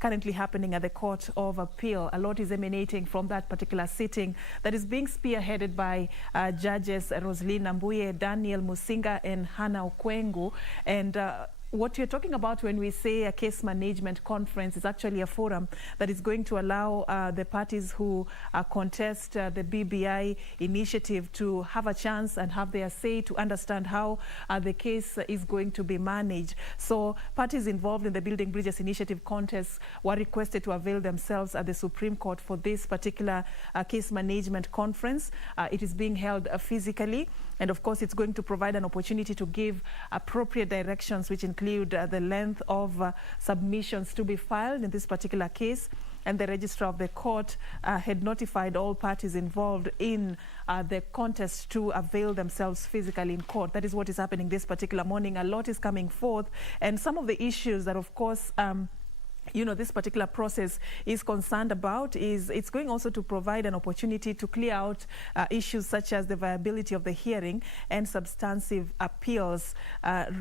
currently happening at the Court of Appeal. A lot is emanating from that particular sitting that is being spearheaded by Judges Roslyn Nambuye, Daniel Musinga and Hannah Okwengu. And what you're talking about when we say a case management conference is actually a forum that is going to allow the parties who contest the BBI initiative to have a chance and have their say to understand how the case is going to be managed. So parties involved in the Building Bridges Initiative contest were requested to avail themselves at the Supreme Court for this particular case management conference. It is being held physically, and of course it's going to provide an opportunity to give appropriate directions, which include the length of submissions to be filed in this particular case. And the registrar of the court had notified all parties involved in the contest to avail themselves physically in court. That is what is happening this particular morning. A lot is coming forth, and some of the issues that, of course, this particular process is concerned about is it's going also to provide an opportunity to clear out issues such as the viability of the hearing and substantive appeals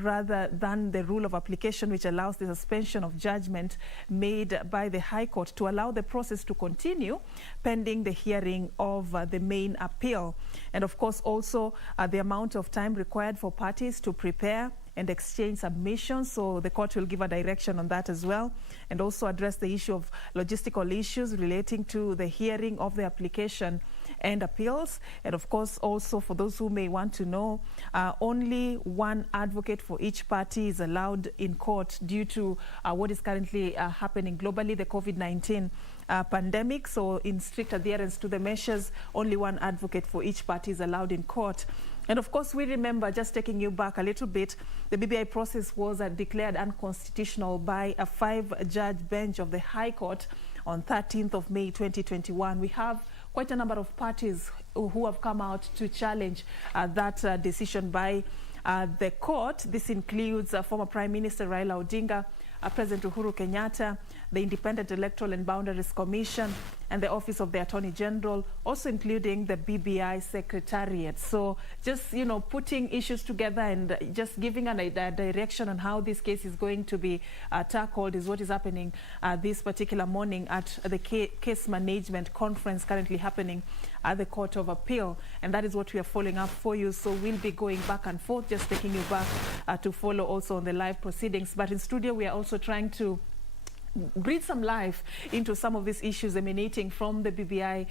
rather than the rule of application, which allows the suspension of judgment made by the High Court to allow the process to continue pending the hearing of the main appeal. And of course also the amount of time required for parties to prepare and exchange submissions, so the court will give a direction on that as well, and also address the issue of logistical issues relating to the hearing of the application and appeals. And of course also, for those who may want to know, only one advocate for each party is allowed in court due to what is currently happening globally, the COVID-19 pandemic. So in strict adherence to the measures, only one advocate for each party is allowed in court. And of course, we remember, just taking you back a little bit, the BBI process was declared unconstitutional by a 5-judge bench of the High Court on 13th of May 2021. We have quite a number of parties who have come out to challenge that decision by the court. This includes former Prime Minister Raila Odinga, President Uhuru Kenyatta, the Independent Electoral and Boundaries Commission, and the Office of the Attorney General, also including the BBI Secretariat. So just, putting issues together and just giving a direction on how this case is going to be tackled is what is happening this particular morning at the case management conference currently happening at the Court of Appeal. And that is what we are following up for you. So we'll be going back and forth, just taking you back to follow also on the live proceedings. But in studio, we are also trying to breathe some life into some of these issues emanating from the BBI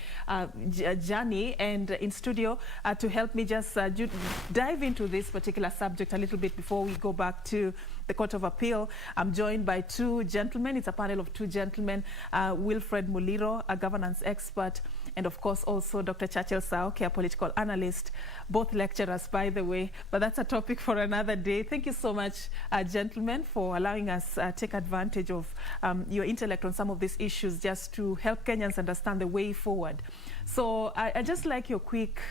journey. And in studio, to help me just dive into this particular subject a little bit before we go back to the Court of Appeal, I'm joined by two gentlemen. It's a panel of two gentlemen, Wilfred Muliro, a governance expert, and of course also Dr. Churchill Saoke, a political analyst, both lecturers, by the way, but that's a topic for another day. Thank you so much, gentlemen, for allowing us take advantage of your intellect on some of these issues, just to help Kenyans understand the way forward. So I just like your quick,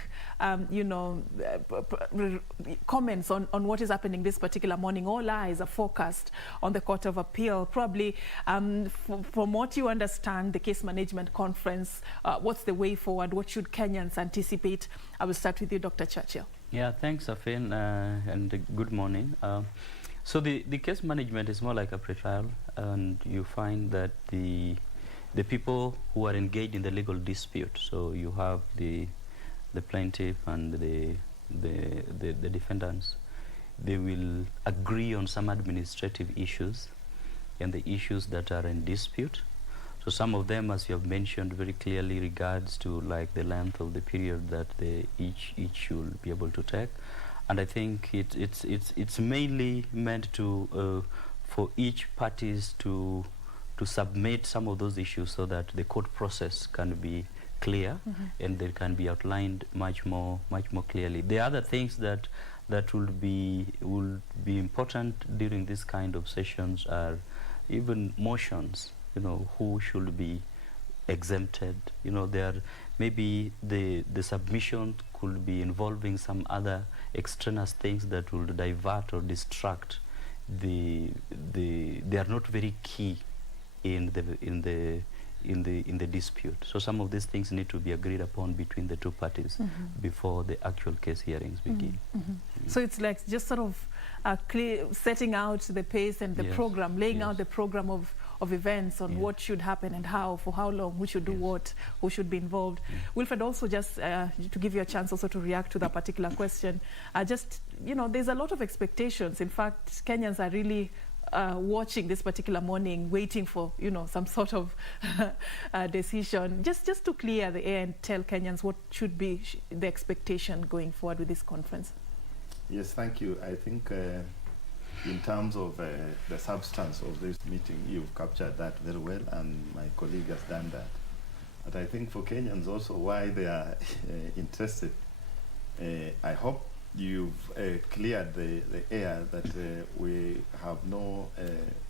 comments on what is happening this particular morning. All eyes are focused on the Court of Appeal. Probably, from what you understand, the case management conference, what's the way forward? What should Kenyans anticipate? I will start with you, Dr. Churchill. Yeah, thanks, Serfine, and good morning. So the case management is more like a pre-trial, and you find that the people who are engaged in the legal dispute, so you have the plaintiff and the defendants, they will agree on some administrative issues and the issues that are in dispute. So some of them, as you have mentioned very clearly, regards to like the length of the period that each should be able to take. And I think it's mainly meant to for each parties to submit some of those issues so that the court process can be clear, and they can be outlined much more clearly. The other things that will be important during this kind of sessions are even motions. Who should be exempted. There maybe the submission could be involving some other extraneous things that will divert or distract they are not very key in the dispute. So some of these things need to be agreed upon between the two parties before the actual case hearings begin. So it's like just sort of setting out the pace and the program, laying out the program of of events on what should happen and how, for how long, who should do what, who should be involved. Wilfred, also just to give you a chance also to react to that particular question, just, you know, there's a lot of expectations. In fact, Kenyans are really watching this particular morning, waiting for, you know, some sort of decision. Just to clear the air and tell Kenyans what should be the expectation going forward with this conference. Yes, thank you. I think in terms of the substance of this meeting, you've captured that very well, and my colleague has done that. But I think for Kenyans also, why they are interested, I hope you've cleared the air that we have no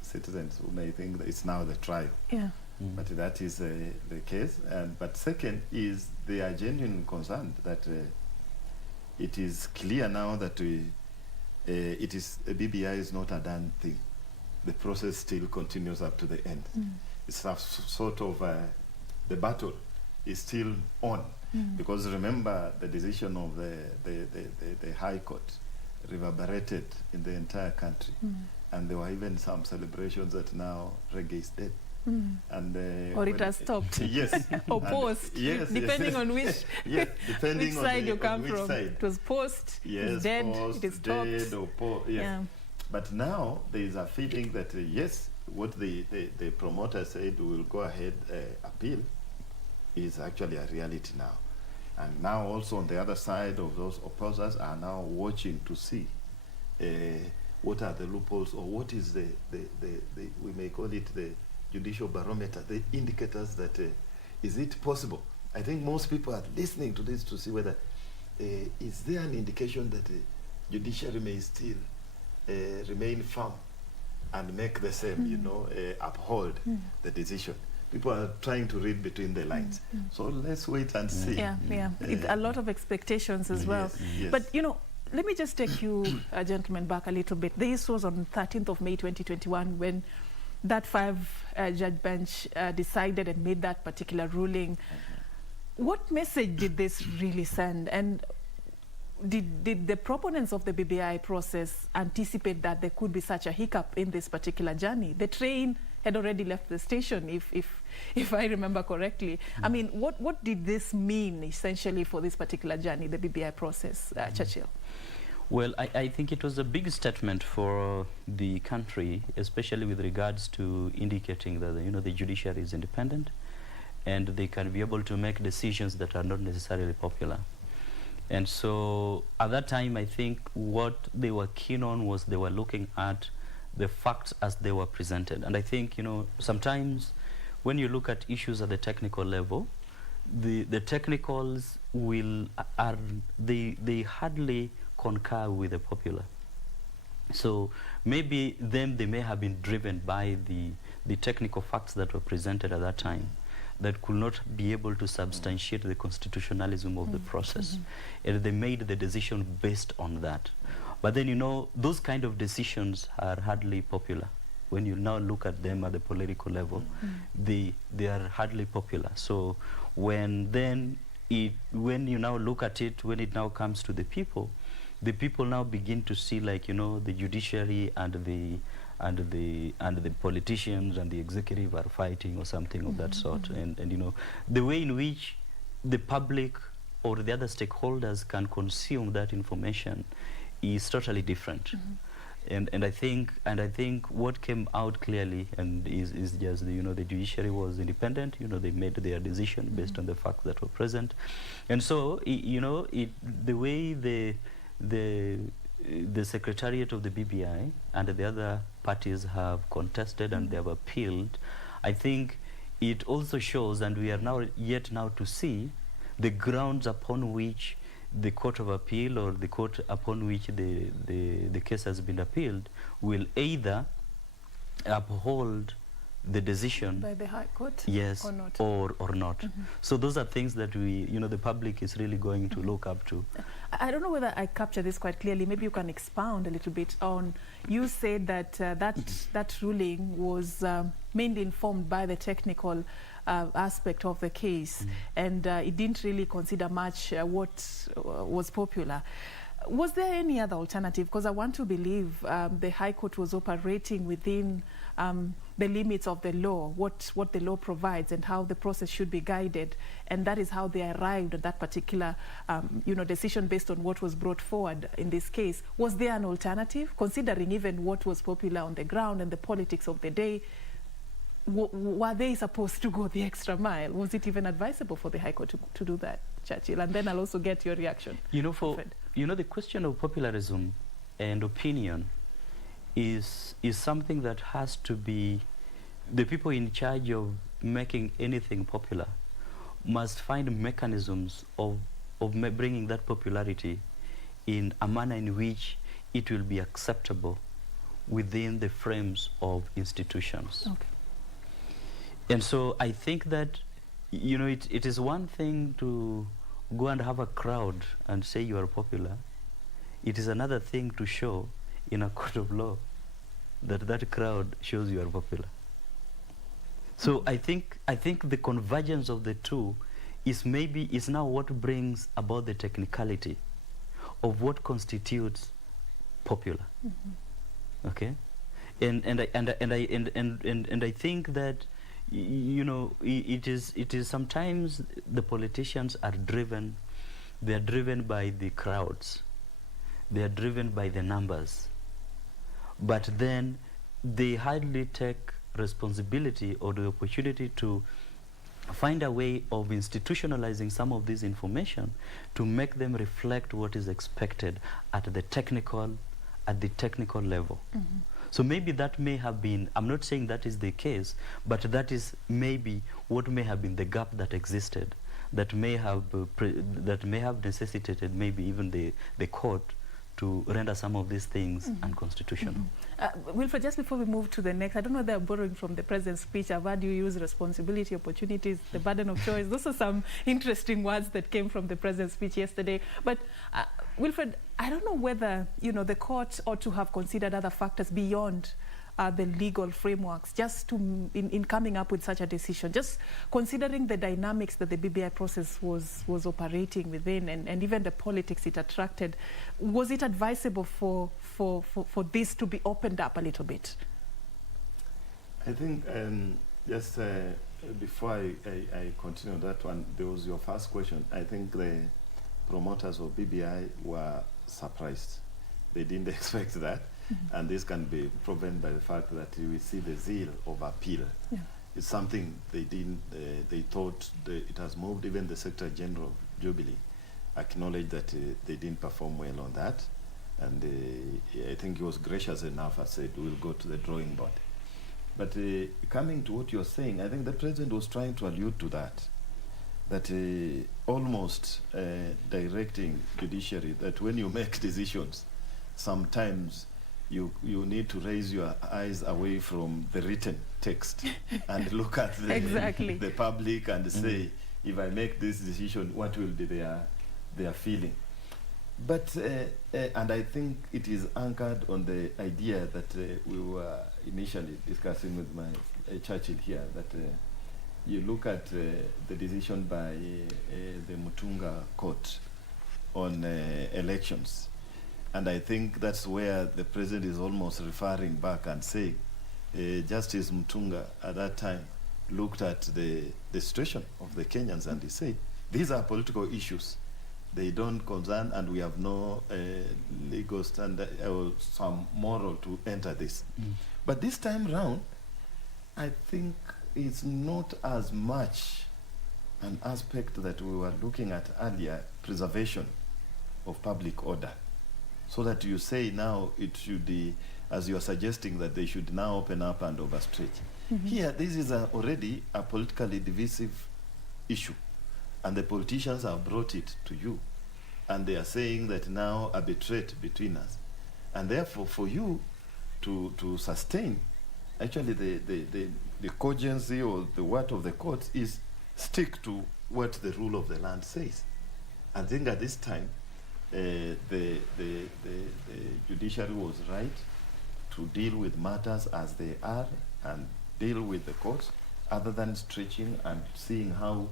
citizens who may think that it's now the trial. Yeah. But that is the case. But second is they are genuinely concerned that it is clear now that BBI is not a done thing. The process still continues up to the end. It's a sort of the battle is still on. Because remember, the decision of the High Court reverberated in the entire country. And there were even some celebrations that now reggae is dead. And or it has stopped. Yes. Or post. Yes, depending on which, depending which on side the, you come which from. Side. It was post, it's dead, post, it is stopped. Dead or yes. But now there is a feeling that yes, what the promoter said will go ahead appeal is actually a reality now. And now also on the other side of those opposers are now watching to see what are the loopholes, or what is the we may call it the judicial barometer, the indicators that is it possible. I think most people are listening to this to see whether is there an indication that the judiciary may still remain firm and make the same, you know, uphold the decision. People are trying to read between the lines. So let's wait and see. Yeah. It's a lot of expectations as well. Yes. But, you know, let me just take you, gentlemen, back a little bit. This was on 13th of May 2021 when that five-judge bench decided and made that particular ruling. What message did this really send? And did the proponents of the BBI process anticipate that there could be such a hiccup in this particular journey? The train had already left the station, if I remember correctly. I mean, what did this mean essentially for this particular journey, the BBI process, Churchill? Well, I think it was a big statement for the country, especially with regards to indicating that, you know, the judiciary is independent and they can be able to make decisions that are not necessarily popular. And so at that time, I think what they were keen on was they were looking at the facts as they were presented. And I think, you know, sometimes when you look at issues at the technical level, the technicals they hardly concur with the popular. So maybe they may have been driven by the technical facts that were presented at that time that could not be able to substantiate the constitutionalism of the process. And they made the decision based on that. But then, you know, those kind of decisions are hardly popular. When you now look at them at the political level, they are hardly popular. So when you now look at it, when it now comes to the people now begin to see, like, you know, the judiciary and the politicians and the executive are fighting or something of that sort. And you know, the way in which the public or the other stakeholders can consume that information is totally different. And I think what came out clearly and is just the, you know, the judiciary was independent. You know, they made their decision based on the facts that were present. And so you know, the way the secretariat of the BBI and the other parties have contested and they have appealed, I think it also shows, and we are now to see the grounds upon which the Court of Appeal or the court upon which the case has been appealed will either uphold the decision by the High Court, yes, or not. Or not. So those are things that the public is really going to look up to. I don't know whether I capture this quite clearly. Maybe you can expound a little bit on, you said that that ruling was mainly informed by the technical aspect of the case, and it didn't really consider much what was popular. Was there any other alternative? Because I want to believe the High Court was operating within the limits of the law, what the law provides and how the process should be guided. And that is how they arrived at that particular decision based on what was brought forward in this case. Was there an alternative, considering even what was popular on the ground and the politics of the day? Were they supposed to go the extra mile? Was it even advisable for the High Court to do that, Churchill? And then I'll also get your reaction. The question of popularism and opinion is something that has to be, the people in charge of making anything popular must find mechanisms of bringing that popularity in a manner in which it will be acceptable within the frames of institutions. Okay. And so I think that, it is one thing to go and have a crowd and say you are popular. It is another thing to show in a court of law that crowd shows you are popular. So I think the convergence of the two is now what brings about the technicality of what constitutes popular. Mm-hmm. Okay? And I think that it is sometimes the politicians are driven by the crowds, they are driven by the numbers, but then they hardly take responsibility or the opportunity to find a way of institutionalizing some of this information to make them reflect what is expected at the technical level. Mm-hmm. So maybe that may have been, I'm not saying that is the case, but that is maybe what may have been the gap that existed, that may have necessitated maybe even the court to render some of these things unconstitutional. Wilfred, just before we move to the next, I don't know if they're borrowing from the president's speech. I've heard you use responsibility, opportunities, the burden of choice. Those are some interesting words that came from the president's speech yesterday. But Wilfred, I don't know whether the court ought to have considered other factors beyond the legal frameworks just in coming up with such a decision, just considering the dynamics that the BBI process was operating within and even the politics it attracted. Was it advisable for this to be opened up a little bit? I think just before I continue that one, there was your first question. I think the promoters of BBI were surprised. They didn't expect that. Mm-hmm. And this can be proven by the fact that you see the zeal of appeal. Yeah. It's something they didn't, they thought it has moved. Even the Secretary General of Jubilee acknowledged that they didn't perform well on that. And I think he was gracious enough and said, we'll go to the drawing board. But coming to what you're saying, I think the president was trying to allude to that almost directing judiciary that when you make decisions, sometimes you need to raise your eyes away from the written text and look at the public and say, if I make this decision, what will be their feeling? But and I think it is anchored on the idea that we were initially discussing with my Churchill here, that you look at the decision by the Mutunga court on elections. And I think that's where the president is almost referring back and saying, Justice Mutunga at that time looked at the situation of the Kenyans and he said, these are political issues. They don't concern, and we have no legal standard or some moral to enter this. But this time round, I think it's not as much an aspect that we were looking at earlier, preservation of public order. So that you say now it should be, as you are suggesting, that they should now open up and overstretch. Here, this is already a politically divisive issue. And the politicians have brought it to you. And they are saying that now arbitrate between us. And therefore, for you to sustain, actually the cogency or the word of the courts is stick to what the rule of the land says. I think at this time, the judiciary was right to deal with matters as they are and deal with the courts, other than stretching and seeing how.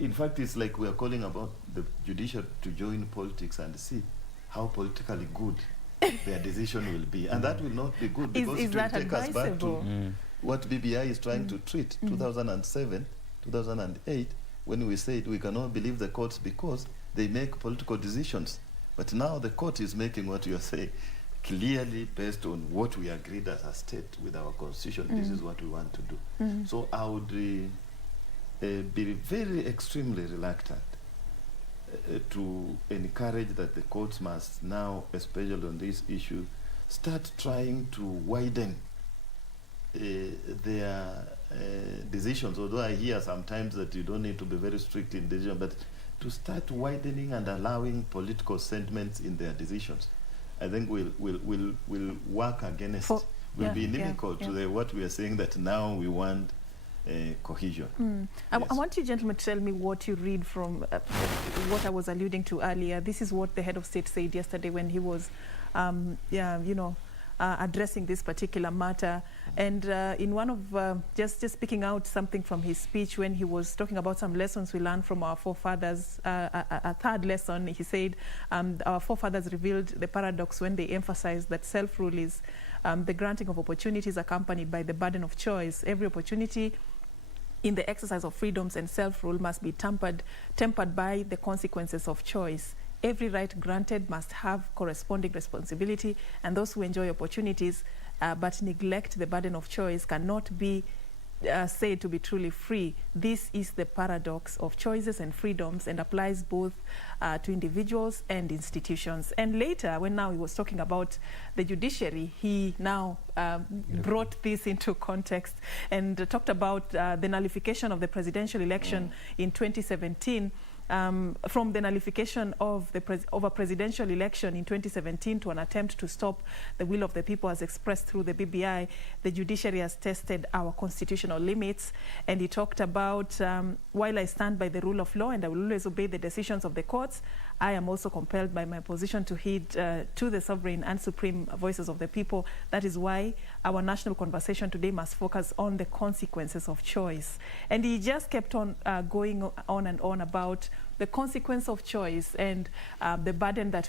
In fact, it's like we are calling about the judiciary to join politics and see how politically good their decision will be. And that will not be good, because Is it will that take us back to advisable? what BBI is trying to treat, 2007, 2008, when we said we cannot believe the courts because they make political decisions. But now the court is making what you are saying, clearly based on what we agreed as a state with our constitution. This is what we want to do. So I would be very extremely reluctant to encourage that the courts must now, especially on this issue, start trying to widen their decisions, although I hear sometimes that you don't need to be very strict in decision, but to start widening and allowing political sentiments in their decisions, I think will work against, will be inimical to what we are saying, that now we want cohesion. I want you gentlemen to tell me what you read from what I was alluding to earlier. This is what the head of state said yesterday when he was, addressing this particular matter. And in one of, just picking out something from his speech when he was talking about some lessons we learned from our forefathers, a third lesson, he said, our forefathers revealed the paradox when they emphasized that self-rule is the granting of opportunities accompanied by the burden of choice. Every opportunity in the exercise of freedoms and self-rule must be tempered by the consequences of choice. Every right granted must have corresponding responsibility, and those who enjoy opportunities but neglect the burden of choice cannot be said to be truly free. This is the paradox of choices and freedoms, and applies both to individuals and institutions. And later, when now he was talking about the judiciary, he now brought this into context and talked about the nullification of the presidential election in 2017. From the nullification of a presidential election in 2017 to an attempt to stop the will of the people as expressed through the BBI, the judiciary has tested our constitutional limits. And he talked about, while I stand by the rule of law and I will always obey the decisions of the courts, I am also compelled by my position to heed to the sovereign and supreme voices of the people. That is why our national conversation today must focus on the consequences of choice. And he just kept on going on and on about the consequence of choice and the burden that,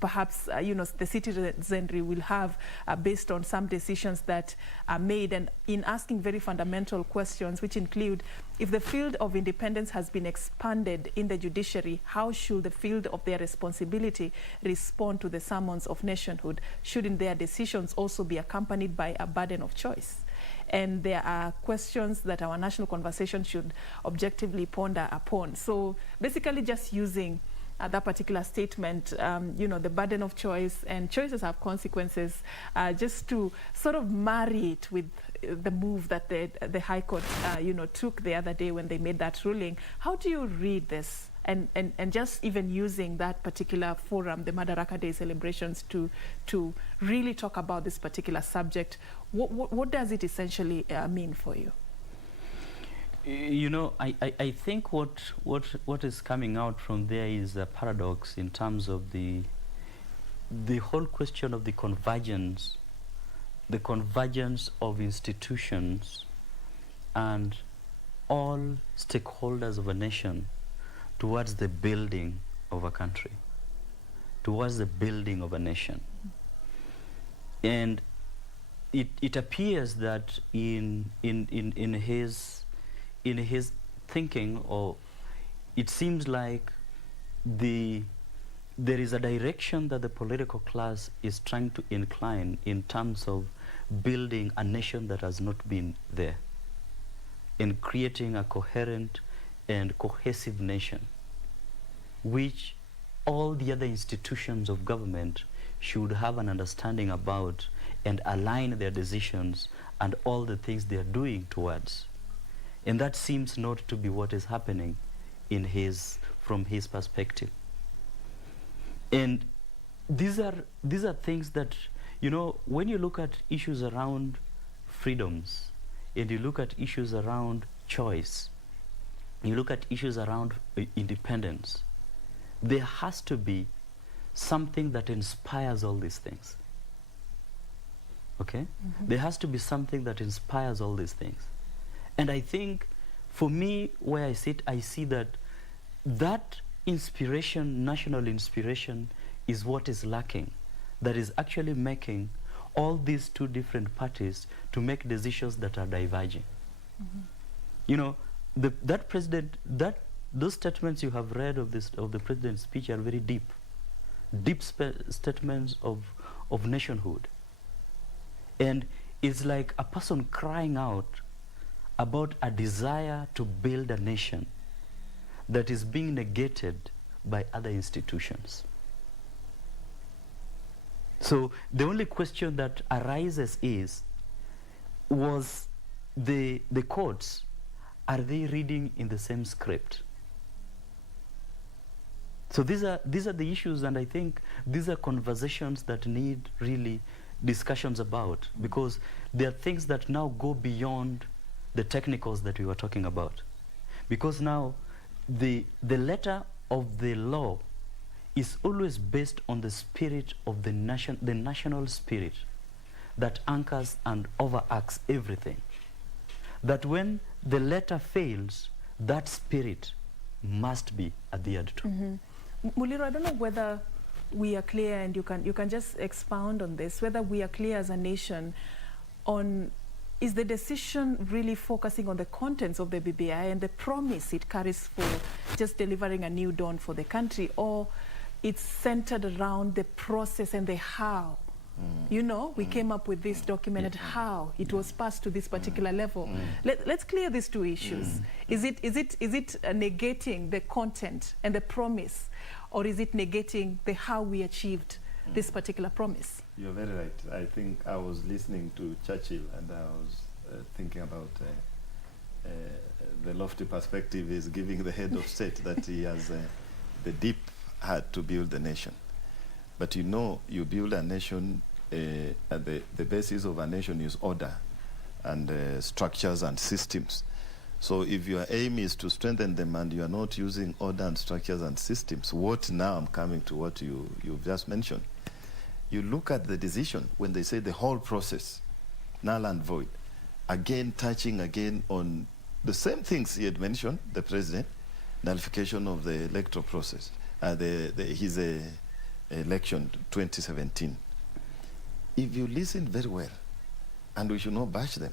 perhaps, the citizenry will have based on some decisions that are made, and in asking very fundamental questions, which include, if the field of independence has been expanded in the judiciary, how should the field of their responsibility respond to the summons of nationhood? Shouldn't their decisions also be accompanied by a burden of choice? And there are questions that our national conversation should objectively ponder upon. So basically just using that particular statement, the burden of choice and choices have consequences, just to sort of marry it with the move that the High Court, took the other day when they made that ruling. How do you read this? And just even using that particular forum, the Madaraka Day celebrations, to really talk about this particular subject, what does it essentially mean for you? I think what is coming out from there is a paradox in terms of the whole question of the convergence of institutions and all stakeholders of a nation towards the building of a country, towards the building of a nation. And it appears that in his thinking, or it seems like there is a direction that the political class is trying to incline in terms of building a nation that has not been there, in creating a coherent and cohesive nation, which all the other institutions of government should have an understanding about and align their decisions and all the things they are doing towards. And that seems not to be what is happening from his perspective. And these are things that, when you look at issues around freedoms, and you look at issues around choice, you look at issues around independence, there has to be something that inspires all these things. Okay? There has to be something that inspires all these things. And I think, for me, where I sit, I see that inspiration, national inspiration, is what is lacking. That is actually making all these two different parties to make decisions that are diverging. You know, those statements you have read of the president's speech are very deep statements of nationhood. And it's like a person crying out about a desire to build a nation that is being negated by other institutions. So the only question that arises is, was the courts, are they reading in the same script? So these are the issues, and I think these are conversations that need really discussions about, because there are things that now go beyond the technicals that we were talking about. Because now the letter of the law is always based on the spirit of the national spirit that anchors and overacts everything. That when the letter fails, that spirit must be adhered to. Muliro, I don't know whether we are clear, and you can just expound on this, whether we are clear as a nation on, is the decision really focusing on the contents of the BBI and the promise it carries for just delivering a new dawn for the country, or it's centered around the process and the how? You know, we came up with this document and how it was passed to this particular level. Let's clear these two issues. Is it negating the content and the promise, or is it negating the how we achieved this particular promise? You're very right. I think I was listening to Churchill, and I was thinking about the lofty perspective is giving the head of state that he has the deep heart to build the nation. But you know, you build a nation, the basis of a nation is order and structures and systems. So if your aim is to strengthen them and you are not using order and structures and systems, what now, I'm coming to what you've just mentioned, you look at the decision when they say the whole process, null and void, again touching again on the same things he had mentioned, the president, nullification of the electoral process, his election 2017. If you listen very well, and we should not bash them,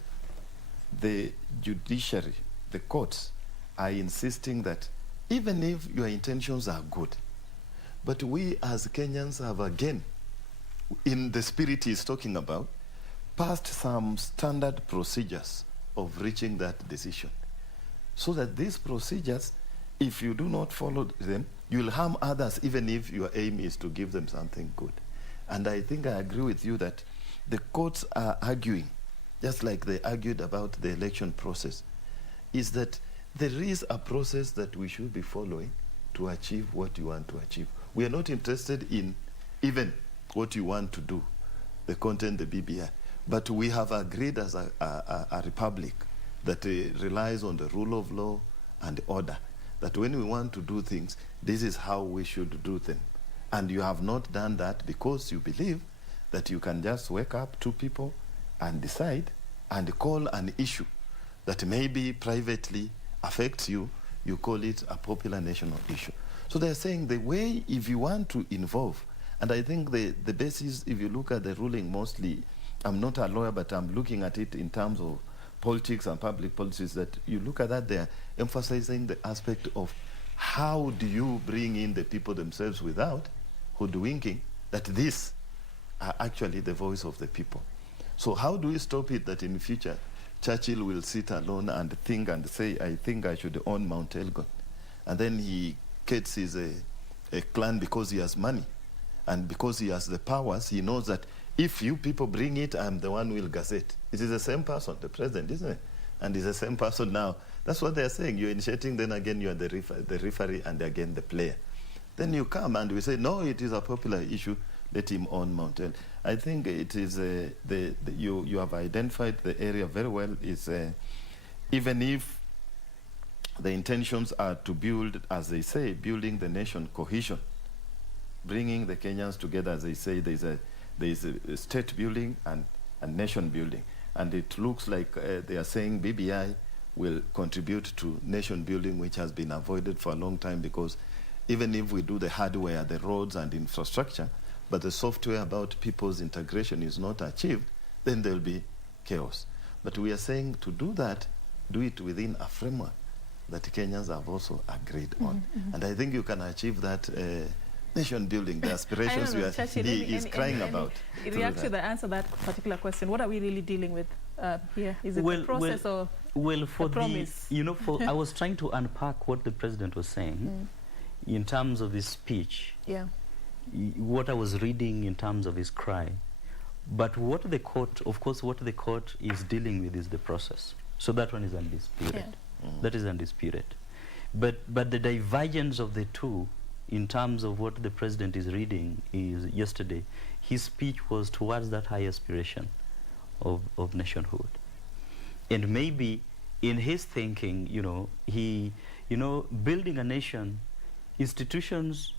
the judiciary, the courts, are insisting that even if your intentions are good, but we as Kenyans have again, in the spirit he's talking about, passed some standard procedures of reaching that decision. So that these procedures, if you do not follow them, you'll harm others, even if your aim is to give them something good. And I think I agree with you that the courts are arguing, just like they argued about the election process, is that there is a process that we should be following to achieve what you want to achieve. We are not interested in even what you want to do, the content, the BBI, but we have agreed as a republic that relies on the rule of law and order, that when we want to do things, this is how we should do them. And you have not done that because you believe that you can just wake up two people and decide and call an issue that maybe privately affects you, you call it a popular national issue. So they're saying the way, if you want to involve, and I think the basis, if you look at the ruling mostly, I'm not a lawyer, but I'm looking at it in terms of politics and public policies, that you look at that, they're emphasizing the aspect of how do you bring in the people themselves without hoodwinking that these are actually the voice of the people. So how do we stop it that in the future Churchill will sit alone and think and say, I think I should own Mount Elgon. And then he gets his a clan because he has money. And because he has the powers, he knows that if you people bring it, I'm the one who will gazette. It is the same person, the president, isn't it? And it's the same person now. That's what they're saying. You're initiating, then again you're the referee, and again the player. Then you come and we say, no, it is a popular issue, let him own Mount Elgon. I think it is, you have identified the area very well. Is even if the intentions are to build, as they say, building the nation cohesion, bringing the Kenyans together, as they say, there is a state building and nation building. And it looks like they are saying BBI will contribute to nation building, which has been avoided for a long time because even if we do the hardware, the roads and infrastructure, but the software about people's integration is not achieved, then there will be chaos. But we are saying to do that, do it within a framework that Kenyans have also agreed on. And I think you can achieve that nation building, the aspirations we are, he is crying about. React to the answer that particular question. What are we really dealing with here? Is it the process or for a promise? I was trying to unpack what the president was saying in terms of his speech. Yeah. What I was reading in terms of his cry. But what the court, of course, what the court is dealing with is the process. So that one is undisputed. Yeah. That is undisputed. But the divergence of the two in terms of what the president is reading is yesterday, his speech was towards that high aspiration of nationhood. And maybe in his thinking, building a nation, institutions'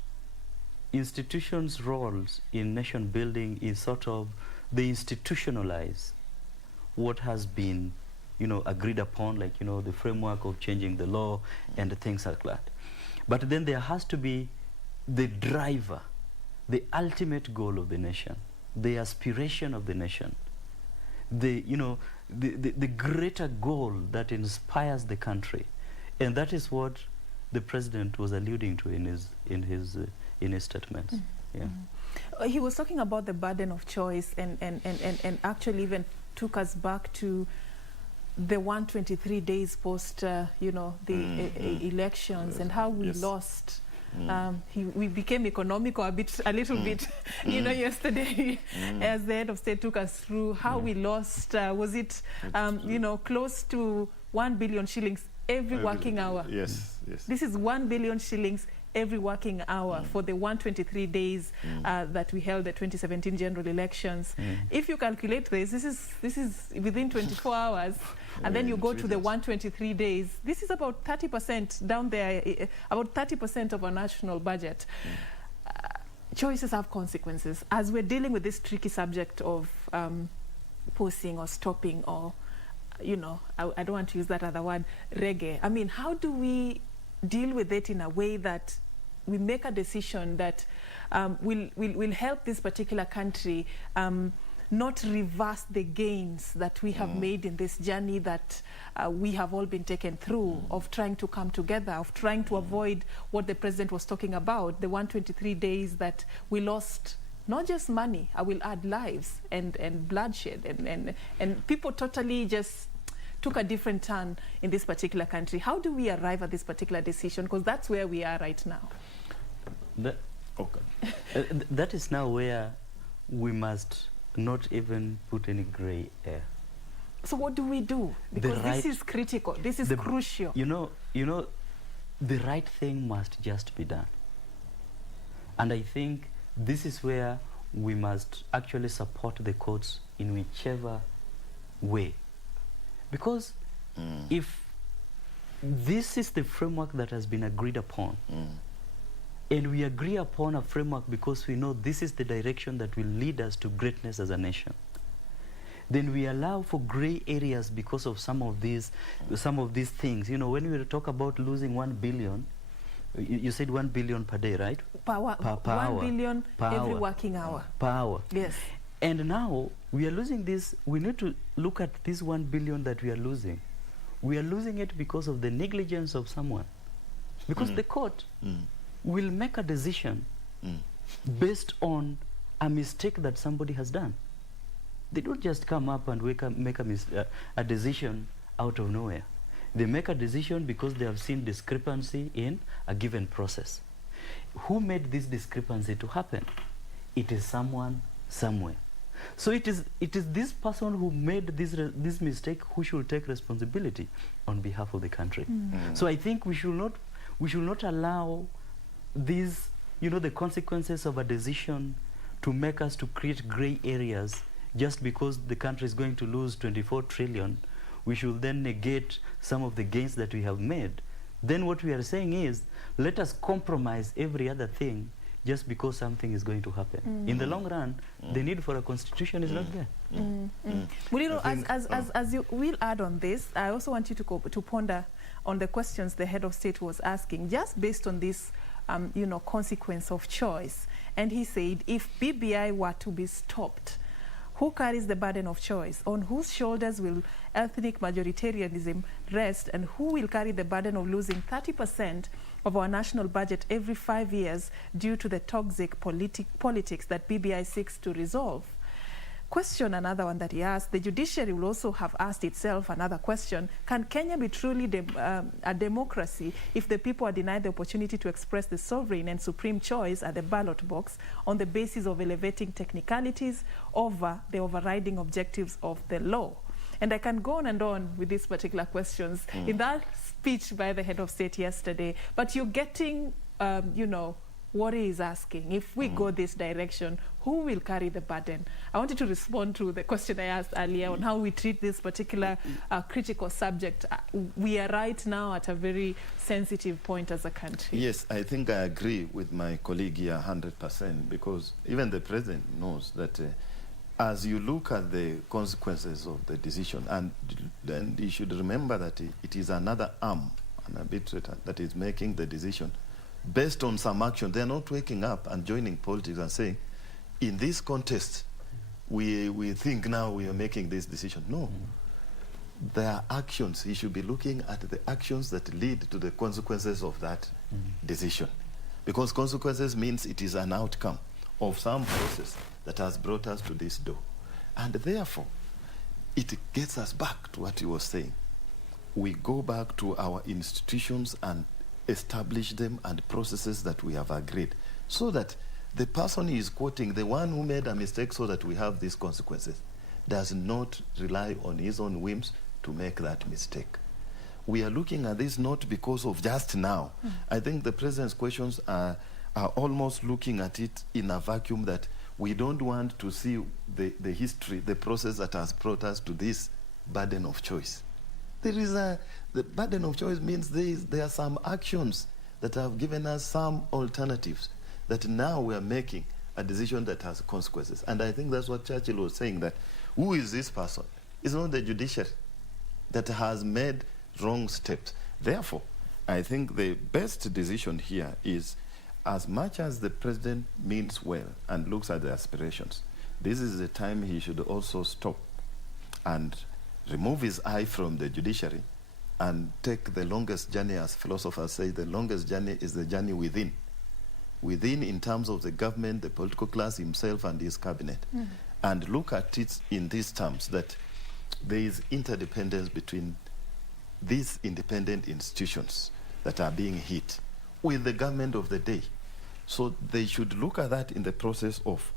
roles in nation building is sort of they institutionalize what has been, agreed upon, like, the framework of changing the law and things like that. But then there has to be the driver, the ultimate goal of the nation, the aspiration of the nation, the greater goal that inspires the country. And that is what the president was alluding to in his statements. He was talking about the burden of choice and actually even took us back to the 123 days post the elections and how we lost. We became economical a little bit, yesterday as the head of state took us through how we lost, was it, close to 1 billion shillings every working hour. Yes. This is 1 billion shillings every working hour for the 123 days that we held the 2017 general elections. If you calculate this is within 24 hours, and then you go to the 123 days. This is about 30% down there, about 30% of our national budget. Choices have consequences. As we're dealing with this tricky subject of pausing or stopping or, I don't want to use that other word, reggae. I mean, how do we deal with it in a way that we make a decision that will help this particular country not reverse the gains that we have made in this journey that we have all been taken through of trying to come together, of trying to avoid what the president was talking about, the 123 days that we lost not just money, I will add lives and bloodshed and people totally just took a different turn in this particular country. How do we arrive at this particular decision? Because that's where we are right now. That is now where we must not even put any gray air. So what do we do? Because this is critical. This is crucial. The right thing must just be done. And I think this is where we must actually support the courts in whichever way. Because if this is the framework that has been agreed upon, and we agree upon a framework because we know this is the direction that will lead us to greatness as a nation, then we allow for gray areas because of some of these things. When we talk about losing 1 billion, you said 1 billion per day, right? Per 1 billion every working hour. Per hour. Yes. And now we are losing this. We need to look at this 1 billion that we are losing. We are losing it because of the negligence of someone. Because the court will make a decision based on a mistake that somebody has done. They don't just come up and make a decision out of nowhere. They make a decision because they have seen discrepancy in a given process. Who made this discrepancy to happen? It is someone somewhere. So it is this person who made this mistake who should take responsibility on behalf of the country. So I think we should not allow these, the consequences of a decision to make us to create gray areas just because the country is going to lose 24 trillion. We should then negate some of the gains that we have made. Then what we are saying is, let us compromise every other thing just because something is going to happen. In the long run, the need for a constitution is not there. Muliro, as you will add on this, I also want you to ponder on the questions the head of state was asking, just based on this consequence of choice. And he said, if BBI were to be stopped, who carries the burden of choice? On whose shoulders will ethnic majoritarianism rest, and who will carry the burden of losing 30% of our national budget every 5 years due to the toxic politics that BBI seeks to resolve? Question, another one that he asked, the judiciary will also have asked itself another question: can Kenya be truly a democracy if the people are denied the opportunity to express the sovereign and supreme choice at the ballot box on the basis of elevating technicalities over the overriding objectives of the law? And I can go on and on with these particular questions in that speech by the head of state yesterday, but you're getting, what he is asking. If we go this direction, who will carry the burden? I wanted to respond to the question I asked earlier on how we treat this particular critical subject. We are right now at a very sensitive point as a country. Yes, I think I agree with my colleague here 100%, because even the president knows that as you look at the consequences of the decision, and then you should remember that it is another arm, an arbitrator, that is making the decision based on some action. They're not waking up and joining politics and saying, in this contest, we think now we are making this decision. No. There are actions. He should be looking at the actions that lead to the consequences of that decision. Because consequences means it is an outcome of some process that has brought us to this door. And therefore, it gets us back to what he was saying. We go back to our institutions and establish them and processes that we have agreed, so that the person he is quoting, the one who made a mistake so that we have these consequences, does not rely on his own whims to make that mistake. We are looking at this not because of just now. I think the president's questions are almost looking at it in a vacuum, that we don't want to see the history, the process that has brought us to this burden of choice. The burden of choice means there are some actions that have given us some alternatives, that now we are making a decision that has consequences. And I think that's what Churchill was saying, that who is this person? It's not the judiciary that has made wrong steps. Therefore, I think the best decision here is, as much as the president means well and looks at the aspirations, this is the time he should also stop and remove his eye from the judiciary and take the longest journey. As philosophers say, the longest journey is the journey within. Within, in terms of the government, the political class, himself and his cabinet. And look at it in these terms, that there is interdependence between these independent institutions that are being hit with the government of the day. So they should look at that in the process of,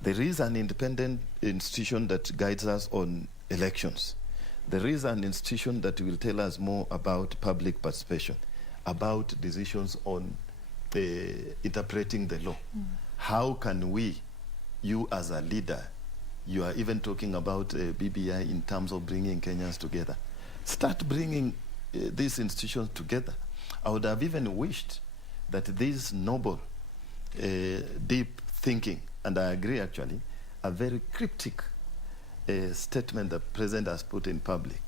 there is an independent institution that guides us on elections. There is an institution that will tell us more about public participation, about decisions on interpreting the law. How can we, you as a leader, you are even talking about BBI in terms of bringing Kenyans together. Start bringing these institutions together. I would have even wished that this noble, deep thinking, and I agree actually, a very cryptic statement the president has put in public,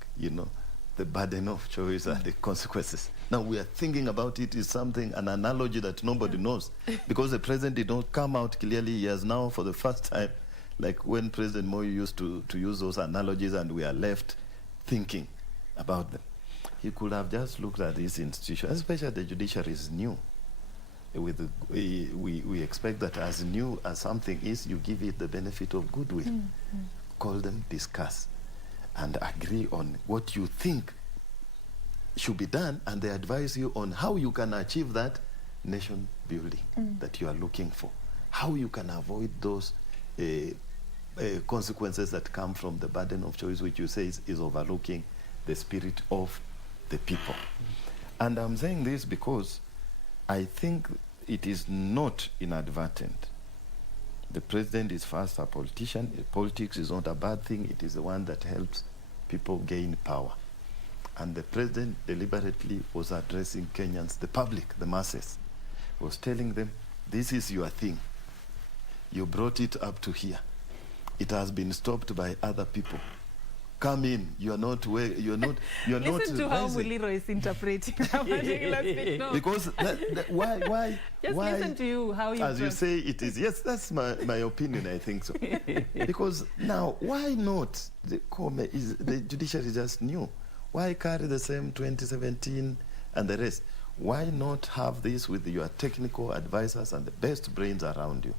the burden of choice and the consequences. Now we are thinking about it is something, an analogy that nobody knows, because the president did not come out clearly. He has now, for the first time, like when President Moi used to use those analogies, and we are left thinking about them. He could have just looked at this institution, especially the judiciary is new. We expect that as new as something is, you give it the benefit of goodwill. Call them, discuss, and agree on what you think should be done, and they advise you on how you can achieve that nation building that you are looking for, how you can avoid those consequences that come from the burden of choice, which you say is overlooking the spirit of the people. And I'm saying this because I think it is not inadvertent. The president is first a politician. Politics is not a bad thing. It is the one that helps people gain power. And the president deliberately was addressing Kenyans, the public, the masses. He was telling them, this is your thing. You brought it up to here. It has been stopped by other people. Come in. You're not. Listen to how Muliro is interpreting that particular speech. No. Because why? Just why, listen to you how you. As you say, it is. Yes, that's my opinion. I think so. Because now, why not? The judiciary just knew. Why carry the same 2017 and the rest? Why not have this with your technical advisors and the best brains around you?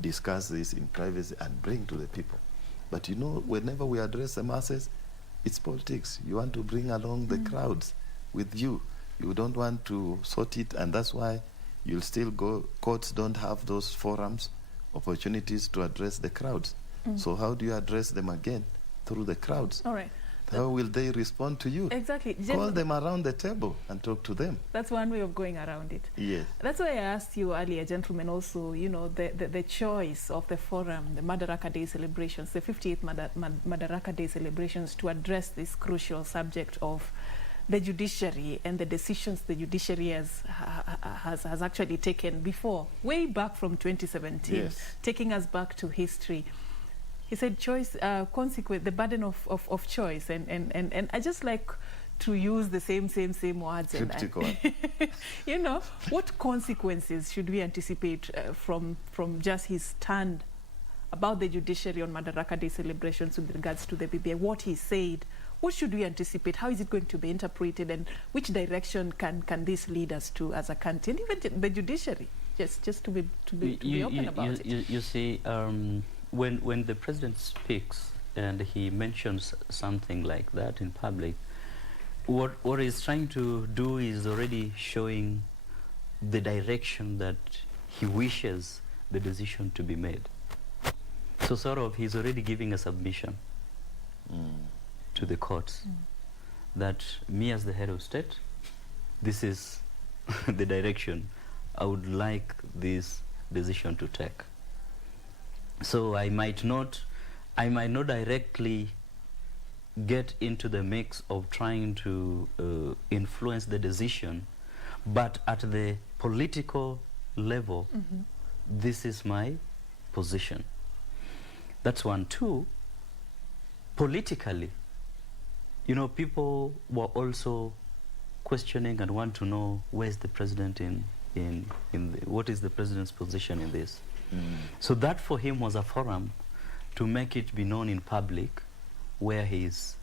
Discuss this in privacy and bring to the people. But you know, whenever we address the masses, it's politics. You want to bring along the crowds with you. You don't want to sort it, and that's why you'll still go. Courts don't have those forums, opportunities to address the crowds. So how do you address them again? Through the crowds. All right. How will they respond to you? Exactly. Call them around the table and talk to them. That's one way of going around it. Yes. That's why I asked you earlier, gentlemen, also, you know, the choice of the forum, the Madaraka Day celebrations, the 58th Madaraka Day celebrations, to address this crucial subject of the judiciary and the decisions the judiciary has actually taken before, way back from 2017, yes, taking us back to history. He said choice, consequence, the burden of choice, and I just like to use the same words. Cryptical. You know, what consequences should we anticipate from just his stand about the judiciary on Madaraka Day celebrations with regards to the BBI? What he said, what should we anticipate? How is it going to be interpreted, and which direction can this lead us to as a country, and even the judiciary? Just to be open about it. You see. When the president speaks and he mentions something like that in public, what he's trying to do is already showing the direction that he wishes the decision to be made. So sort of he's already giving a submission to the courts that me as the head of state, this is the direction I would like this decision to take. So I might not directly get into the mix of trying to influence the decision, but at the political level, this is my position. That's one. Two, politically, you know, people were also questioning and want to know where's the president what is the president's position in this. So that for him was a forum to make it be known in public where his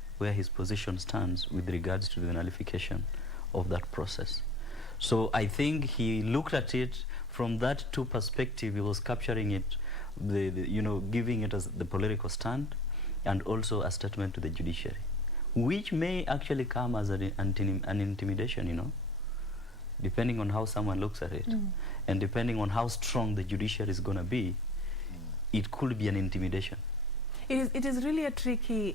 position stands with regards to the nullification of that process. So I think he looked at it from that two perspective. He was capturing it, you know, giving it as the political stand and also a statement to the judiciary, which may actually come as an intimidation, you know, depending on how someone looks at it. And depending on how strong the judiciary is going to be, it could be an intimidation. It is really a tricky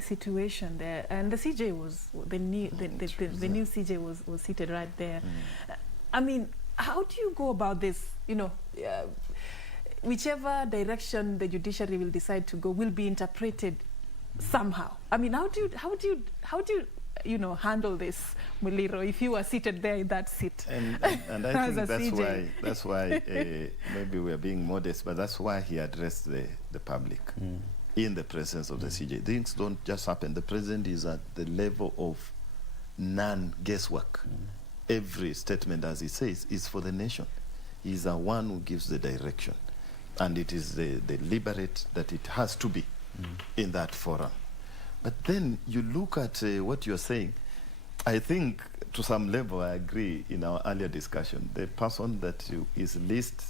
situation there, and the CJ was the new CJ was seated right there. I mean, how do you go about this? You know, whichever direction the judiciary will decide to go will be interpreted somehow. I mean, how do you know, handle this, Muliro, if you were seated there in that seat? And I think that's why maybe we're being modest, but that's why he addressed the public in the presence of the CJ. Things don't just happen. The president is at the level of non-guesswork. Every statement, as he says, is for the nation. He's the one who gives the direction. And it is deliberate that it has to be in that forum. But then you look at what you're saying. I think to some level I agree in our earlier discussion. The person that is least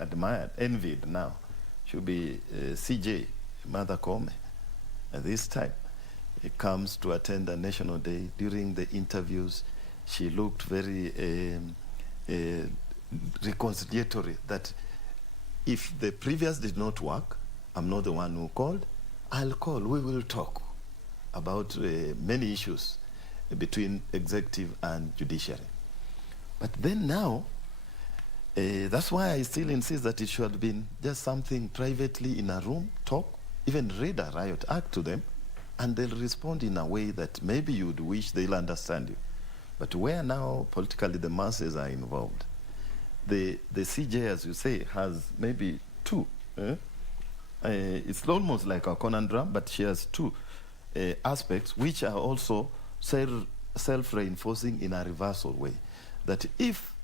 admired, envied now, should be CJ, Mother Koome. At this time, he comes to attend a National Day. During the interviews, she looked very reconciliatory, that if the previous did not work, I'm not the one who called, I'll call, we will talk about many issues between executive and judiciary. But then now, that's why I still insist that it should have been just something privately in a room, talk, even read a riot act to them, and they'll respond in a way that maybe you'd wish they'll understand you. But where now politically the masses are involved, the CJ, as you say, has maybe two. It's almost like a conundrum, but she has two aspects which are also self-reinforcing in a reversal way. That if,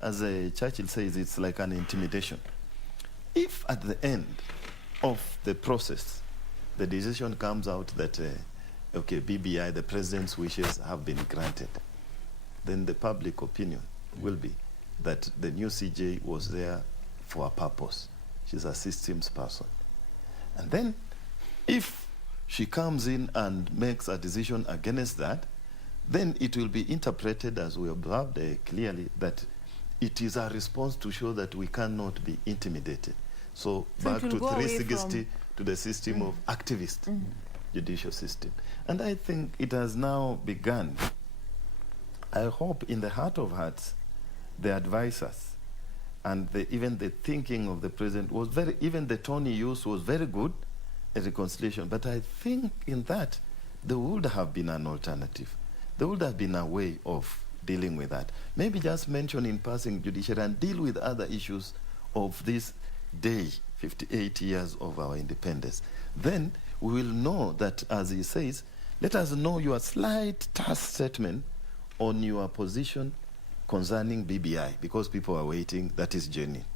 as Churchill says, it's like an intimidation. If at the end of the process, the decision comes out that, okay, BBI, the president's wishes have been granted, then the public opinion will be that the new CJ was there for a purpose. She's a systems person. And then if she comes in and makes a decision against that, then it will be interpreted, as we observed clearly, that it is a response to show that we cannot be intimidated. So back to 360, to the system of activist judicial system. And I think it has now begun. I hope in the heart of hearts, the advisors and even the thinking of the president was very, even the tone he used was very good, a reconciliation. But I think in that, there would have been an alternative. There would have been a way of dealing with that. Maybe just mention in passing judiciary and deal with other issues of this day, 58 years of our independence. Then we will know that, as he says, let us know your slight terse statement on your position concerning BBI, because people are waiting, that is genuine.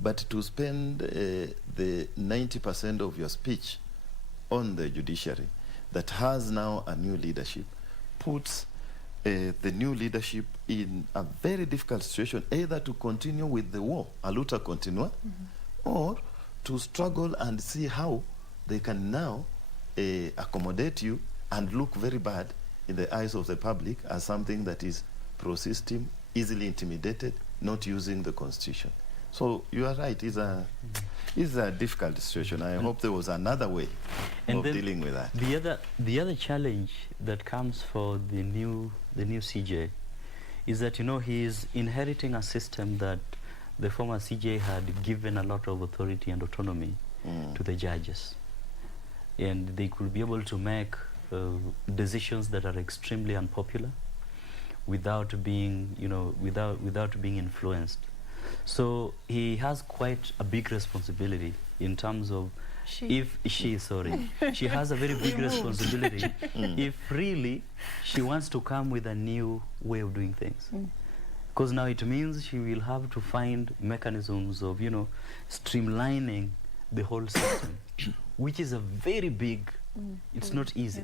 But to spend the 90% of your speech on the judiciary that has now a new leadership puts the new leadership in a very difficult situation, either to continue with the war, a luta continua, or to struggle and see how they can now accommodate you and look very bad in the eyes of the public as something that is pro-system, easily intimidated, not using the constitution. So you are right, it's a difficult situation. I hope there was another way of dealing with that. The other challenge that comes for the new CJ is that, you know, he is inheriting a system that the former CJ had given a lot of authority and autonomy to the judges. And they could be able to make decisions that are extremely unpopular without being, you know, without being influenced. So he has quite a big responsibility in terms of she has a very big responsibility if really she wants to come with a new way of doing things. Because now it means she will have to find mechanisms of, you know, streamlining the whole system, which is a very big, it's not easy.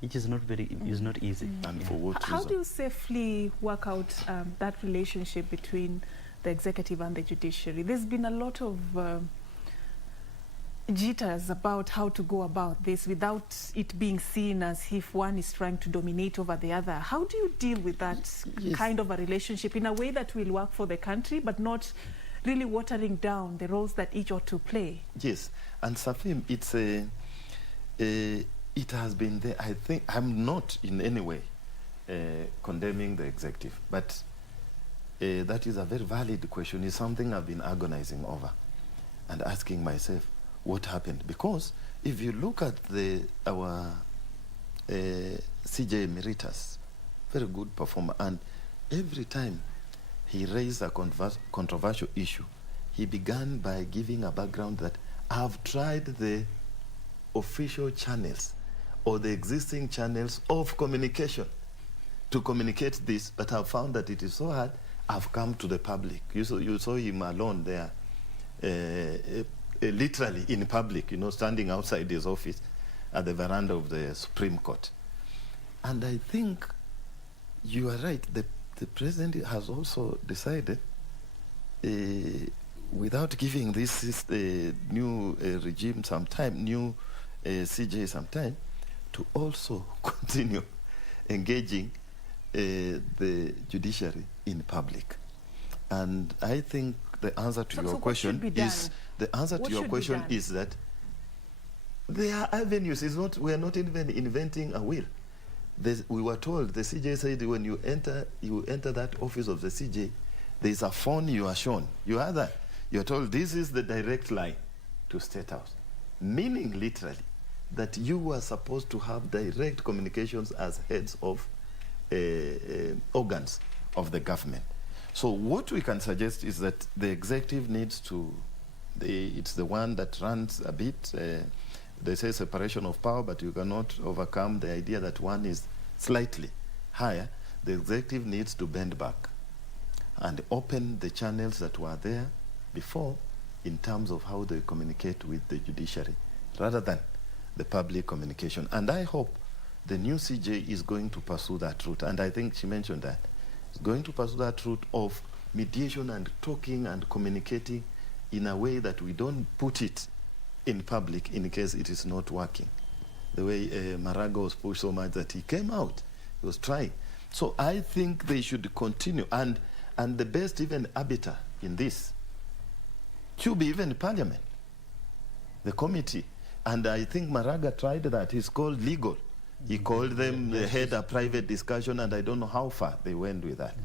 It is not very, it's not easy. And for what How do you safely work out that relationship between the executive and the judiciary? There's been a lot of jitters about how to go about this without it being seen as if one is trying to dominate over the other. How do you deal with that kind of a relationship in a way that will work for the country but not really watering down the roles that each ought to play? Yes, and Serfine, it's it has been there. I think I'm not in any way condemning the executive, but that is a very valid question. It's something I've been agonizing over and asking myself, what happened? Because if you look at our CJ Emeritus, very good performer, and every time he raised a controversial issue, he began by giving a background that I've tried the official channels or the existing channels of communication to communicate this, but I've found that it is so hard. I've come to the public. You saw him alone there, literally in public, you know, standing outside his office at the veranda of the Supreme Court. And I think you are right. The president has also decided, without giving this new regime some time, new CJ some time, to also continue engaging the judiciary in public. And I think the answer to your question is that there are avenues. We are not even inventing a wheel. We were told, the CJ said, when you enter that office of the CJ, there is a phone you are shown. You are that. You are told this is the direct line to State House, meaning literally that you were supposed to have direct communications as heads of organs of the government. So what we can suggest is that the executive needs to, it's the one that runs a bit, they say separation of power, but you cannot overcome the idea that one is slightly higher. The executive needs to bend back and open the channels that were there before in terms of how they communicate with the judiciary, rather than the public communication. And I hope the new CJ is going to pursue that route, and I think she mentioned that. It's going to pursue that route of mediation and talking and communicating in a way that we don't put it in public in case it is not working. The way Maraga was pushed so much that he came out, he was trying. So I think they should continue, and the best even arbiter in this should be even Parliament, the committee. And I think Maraga tried that. He's called legal. He called them, they had a private discussion, and I don't know how far they went with that.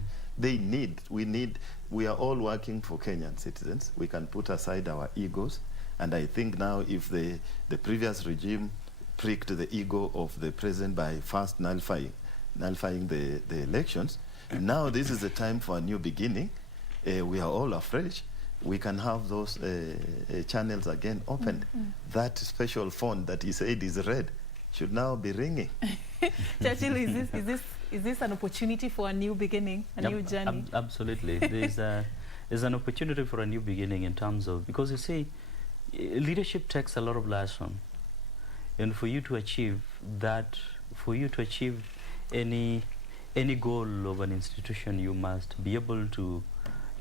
We are all working for Kenyan citizens. We can put aside our egos. And I think now if the previous regime pricked the ego of the president by first nullifying the elections, now this is the time for a new beginning. We are all afresh. We can have those channels again opened. That special phone that he said is red should now be ringing. Churchill, is this an opportunity for a new beginning, a new journey? Absolutely. There's an opportunity for a new beginning in terms of, because you see, leadership takes a lot of lesson. And for you to achieve that, for you to achieve any goal of an institution, you must be able to,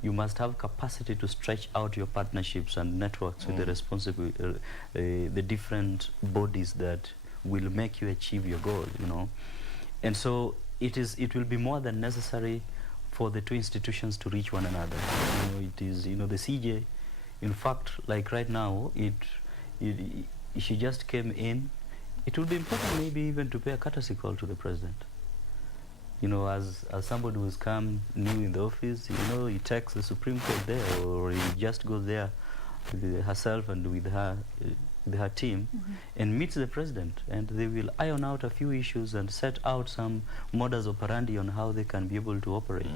you must have capacity to stretch out your partnerships and networks with the responsible, the different bodies that will make you achieve your goal, you know. And so it will be more than necessary for the two institutions to reach one another. You know, it is, you know, the CJ, in fact, like right now, she just came in. It will be important maybe even to pay a courtesy call to the president. You know, as somebody who's come new in the office, you know, he takes the Supreme Court there, or he just goes there with herself and with her team and meets the president, and they will iron out a few issues and set out some modus operandi on how they can be able to operate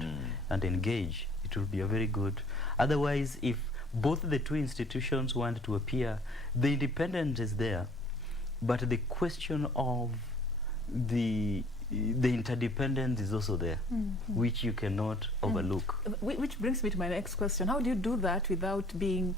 and engage. It will be a very good. Otherwise, if both the two institutions want to appear, the independence is there, but the question of the interdependence is also there, which you cannot overlook. Which brings me to my next question. How do you do that without being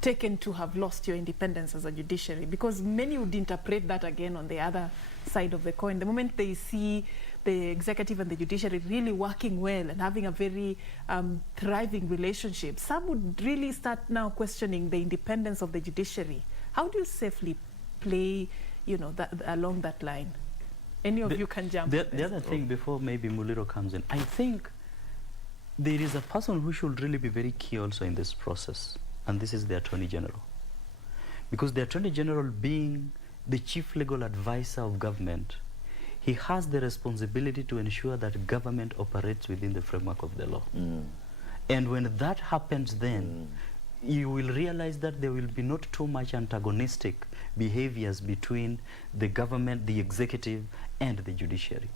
taken to have lost your independence as a judiciary? Because many would interpret that again on the other side of the coin. The moment they see the executive and the judiciary really working well and having a very thriving relationship, some would really start now questioning the independence of the judiciary. How do you safely play, you know, along that line? Any of you can jump. The other thing, before maybe Muliro comes in, I think there is a person who should really be very key also in this process, and this is the Attorney General. Because the Attorney General, being the chief legal advisor of government, he has the responsibility to ensure that government operates within the framework of the law. And when that happens, then you will realize that there will be not too much antagonistic behaviors between the government, the executive, and the judiciary.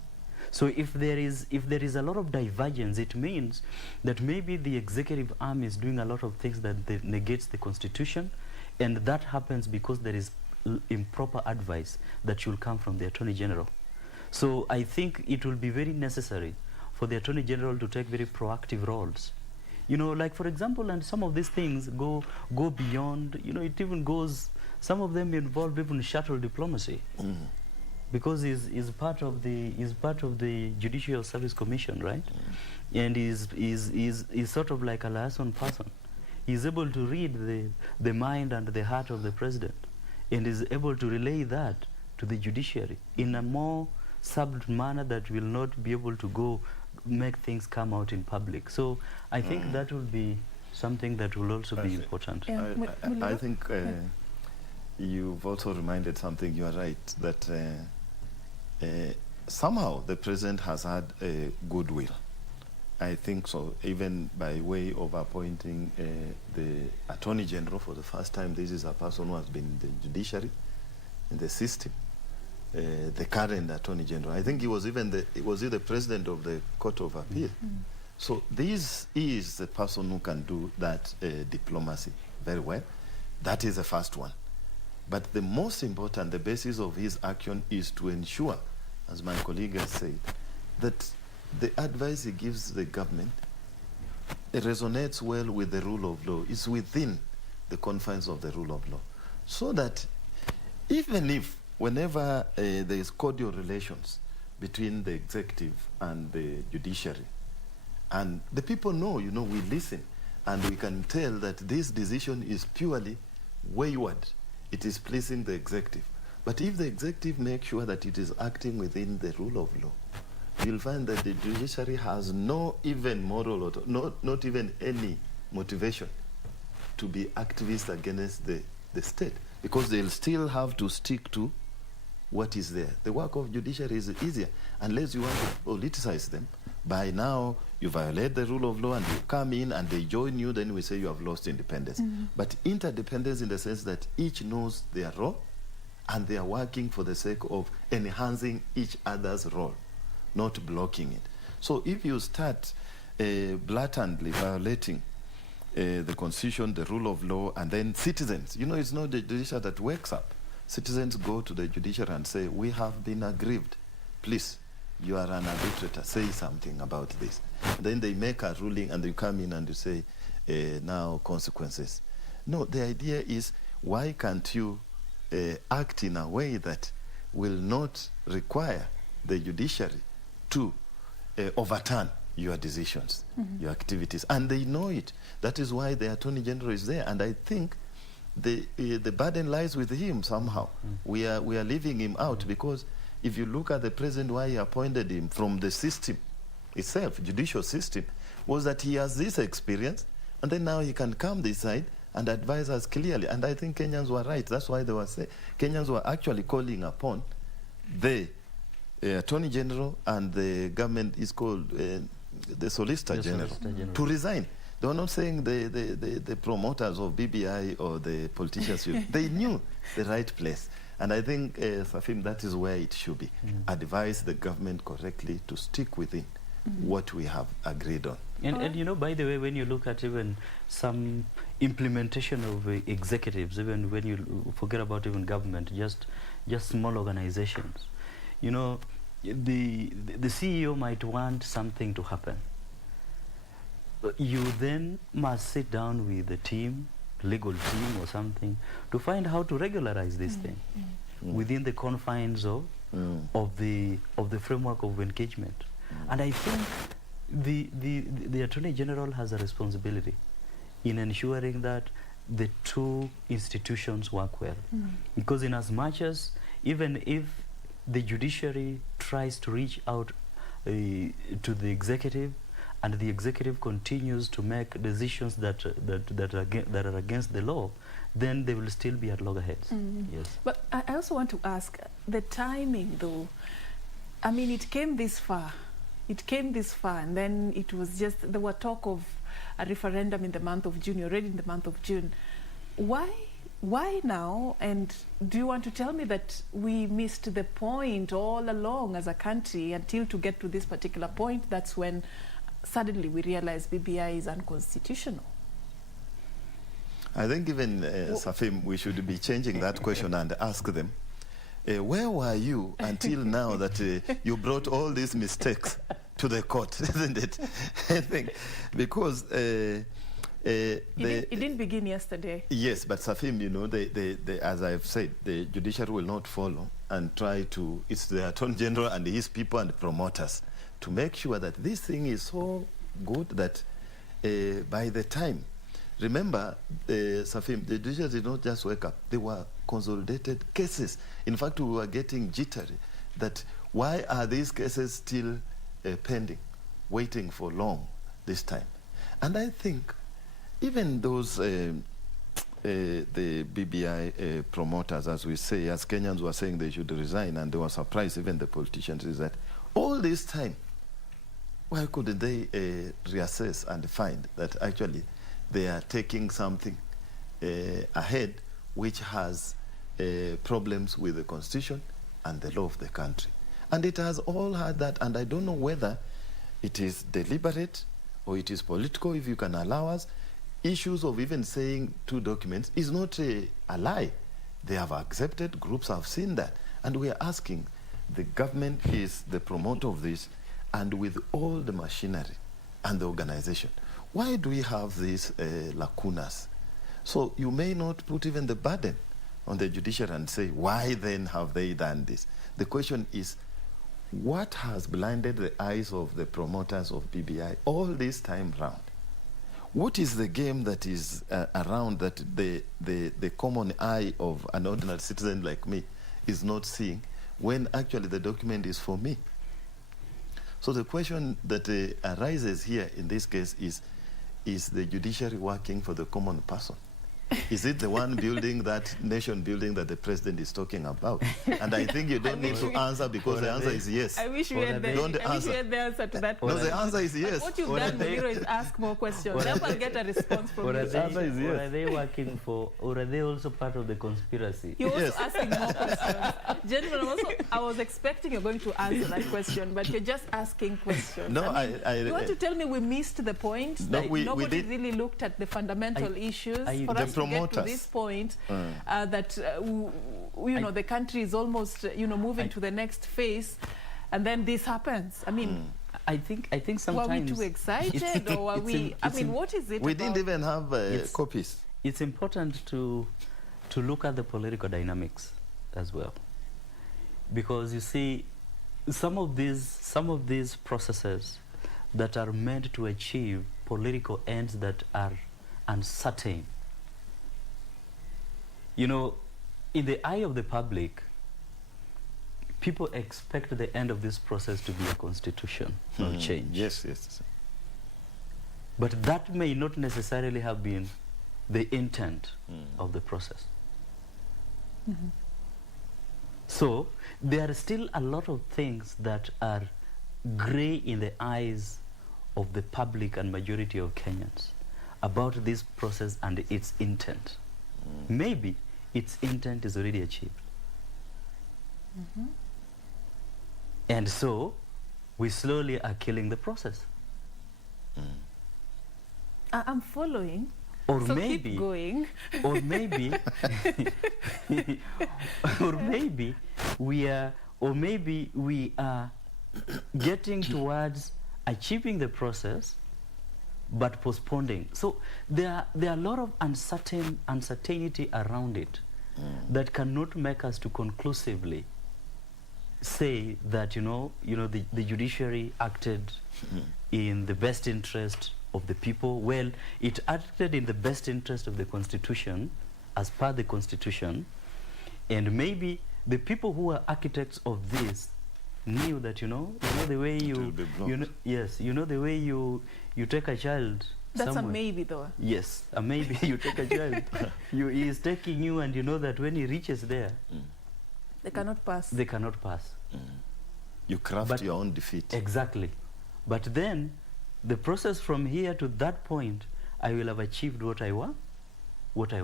So if there is a lot of divergence, it means that maybe the executive arm is doing a lot of things that negates the constitution, and that happens because there is improper advice that should come from the Attorney General. So I think it will be very necessary for the Attorney General to take very proactive roles. You know, like for example, and some of these things go beyond, you know, it even goes, some of them involve even shuttle diplomacy. Because he's part of the Judicial Service Commission, right? And he's sort of like a liaison person. He's able to read the mind and the heart of the president, and is able to relay that to the judiciary in a more subtle manner that will not be able to go make things come out in public. So I think that will be something that will also be important. I think you've also reminded something. You are right that somehow the president has had a goodwill. I think so, even by way of appointing the Attorney General for the first time. This is a person who has been in the judiciary, in the system. the current Attorney General. I think he was even the president of the Court of Appeal. So this is the person who can do that diplomacy very well. That is the first one. But the most important, the basis of his action is to ensure, as my colleague has said, that the advice he gives the government, it resonates well with the rule of law. It's within the confines of the rule of law. So that even if, whenever there is cordial relations between the executive and the judiciary, and the people know, we listen, and we can tell that this decision is purely wayward. It is pleasing the executive. But if the executive makes sure that it is acting within the rule of law, you'll find that the judiciary has no even moral, or not even any motivation to be activist against the state, because they'll still have to stick to what is there. The work of judiciary is easier, unless you want to politicize them. By now, you violate the rule of law and you come in and they join you, then we say you have lost independence. But interdependence in the sense that each knows their role and they are working for the sake of enhancing each other's role, not blocking it. So if you start blatantly violating the constitution, the rule of law, and then citizens, it's not the judiciary that wakes up. Citizens go to the judiciary and say, we have been aggrieved. Please, you are an arbitrator, say something about this. And then they make a ruling and you come in and you say, now consequences. No, the idea is, why can't you act in a way that will not require the judiciary to overturn your decisions, your activities? And they know it. That is why the Attorney General is there. And I think the burden lies with him somehow. We are leaving him out, because if you look at the president, why he appointed him from the system itself, judicial system, was that he has this experience, and then now he can come this side and advise us clearly. And I think Kenyans were right. That's why they were saying, Kenyans were actually calling upon the Attorney General, and the government is called the Solicitor General to resign. They were not saying the promoters of BBI or the politicians. They knew the right place. And I think, Serfine, that is where it should be. Advise the government correctly to stick within what we have agreed on. And by the way, when you look at even some implementation of executives, even when you forget about even government, just small organizations, the CEO might want something to happen. You then must sit down with the team, legal team or something, to find how to regularize this thing within the confines of the framework of engagement. And I think the Attorney General has a responsibility in ensuring that the two institutions work well. Because in as much as, even if the judiciary tries to reach out to the executive, and the executive continues to make decisions that are against the law, then they will still be at loggerheads. Yes. But I also want to ask, the timing though, I mean, it came this far. And then it was just, there were talk of a referendum in the month of June, already in the month of June. Why now? And do you want to tell me that we missed the point all along as a country until to get to this particular point? That's when suddenly we realize BBI is unconstitutional. I think even, Serfine, we should be changing that question and ask them, where were you until now that you brought all these mistakes to the court, isn't it? I think, because it didn't begin yesterday. Yes, but Serfine, as I've said, the judiciary will not follow and try to, it's the Attorney General and his people and the promoters to make sure that this thing is so good that by the time, remember, Serfine, the judiciary did not just wake up. They were consolidated cases. In fact, we were getting jittery that why are these cases still pending, waiting for long this time? And I think even those, the BBI promoters, as we say, as Kenyans were saying they should resign, and they were surprised, even the politicians, is that all this time, why couldn't they reassess and find that actually they are taking something ahead which has problems with the Constitution and the law of the country. And it has all had that, and I don't know whether it is deliberate or it is political, if you can allow us. Issues of even saying 2 documents is not a lie. They have accepted, groups have seen that. And we are asking, the government is the promoter of this, and with all the machinery and the organization, why do we have these lacunas? So you may not put even the burden on the judiciary and say, why then have they done this? The question is, what has blinded the eyes of the promoters of BBI all this time round? What is the game that is around that the common eye of an ordinary citizen like me is not seeing, when actually the document is for me? So the question that arises here in this case is the judiciary working for the common person? Is it the one building that nation building that the president is talking about? And I think you don't need to answer, because the answer is yes. I wish we had the answer to that question. No, the answer is yes. What you've done, Miro, is ask more questions. Then we'll get a response from you. The answer is yes. Or are they working for, or are they also part of the conspiracy? You're also asking more questions. Gentlemen, I was expecting you're going to answer that question, but you're just asking questions. No, you want to tell me we missed the point? No, like nobody really looked at the fundamental issues for us to get to this point that the country is almost moving to the next phase, and then this happens. I mean, I think sometimes were we too excited, or were we? I mean, what is it? We didn't even have copies. It's important to look at the political dynamics as well, because you see, some of these processes that are meant to achieve political ends that are uncertain. You know, in the eye of the public, people expect the end of this process to be a constitutional change. Yes, yes. But that may not necessarily have been the intent of the process. So there are still a lot of things that are gray in the eyes of the public and majority of Kenyans about this process and its intent. Maybe its intent is already achieved. And so we slowly are killing the process. I'm following. Or so maybe keep going. Or maybe or maybe we are getting towards achieving the process but postponing. So there are a lot of uncertainty around it that cannot make us to conclusively say that the judiciary acted in the best interest of the people. Well, it acted in the best interest of the Constitution, as per the Constitution, and maybe the people who are architects of this knew that the way the way you take a child. That's somewhere. A maybe, though. Yes, a maybe. You take a child. He is taking you, and you know that when he reaches there, they cannot pass. They cannot pass. You craft your own defeat. Exactly. But then, the process from here to that point, I will have achieved what I want, which I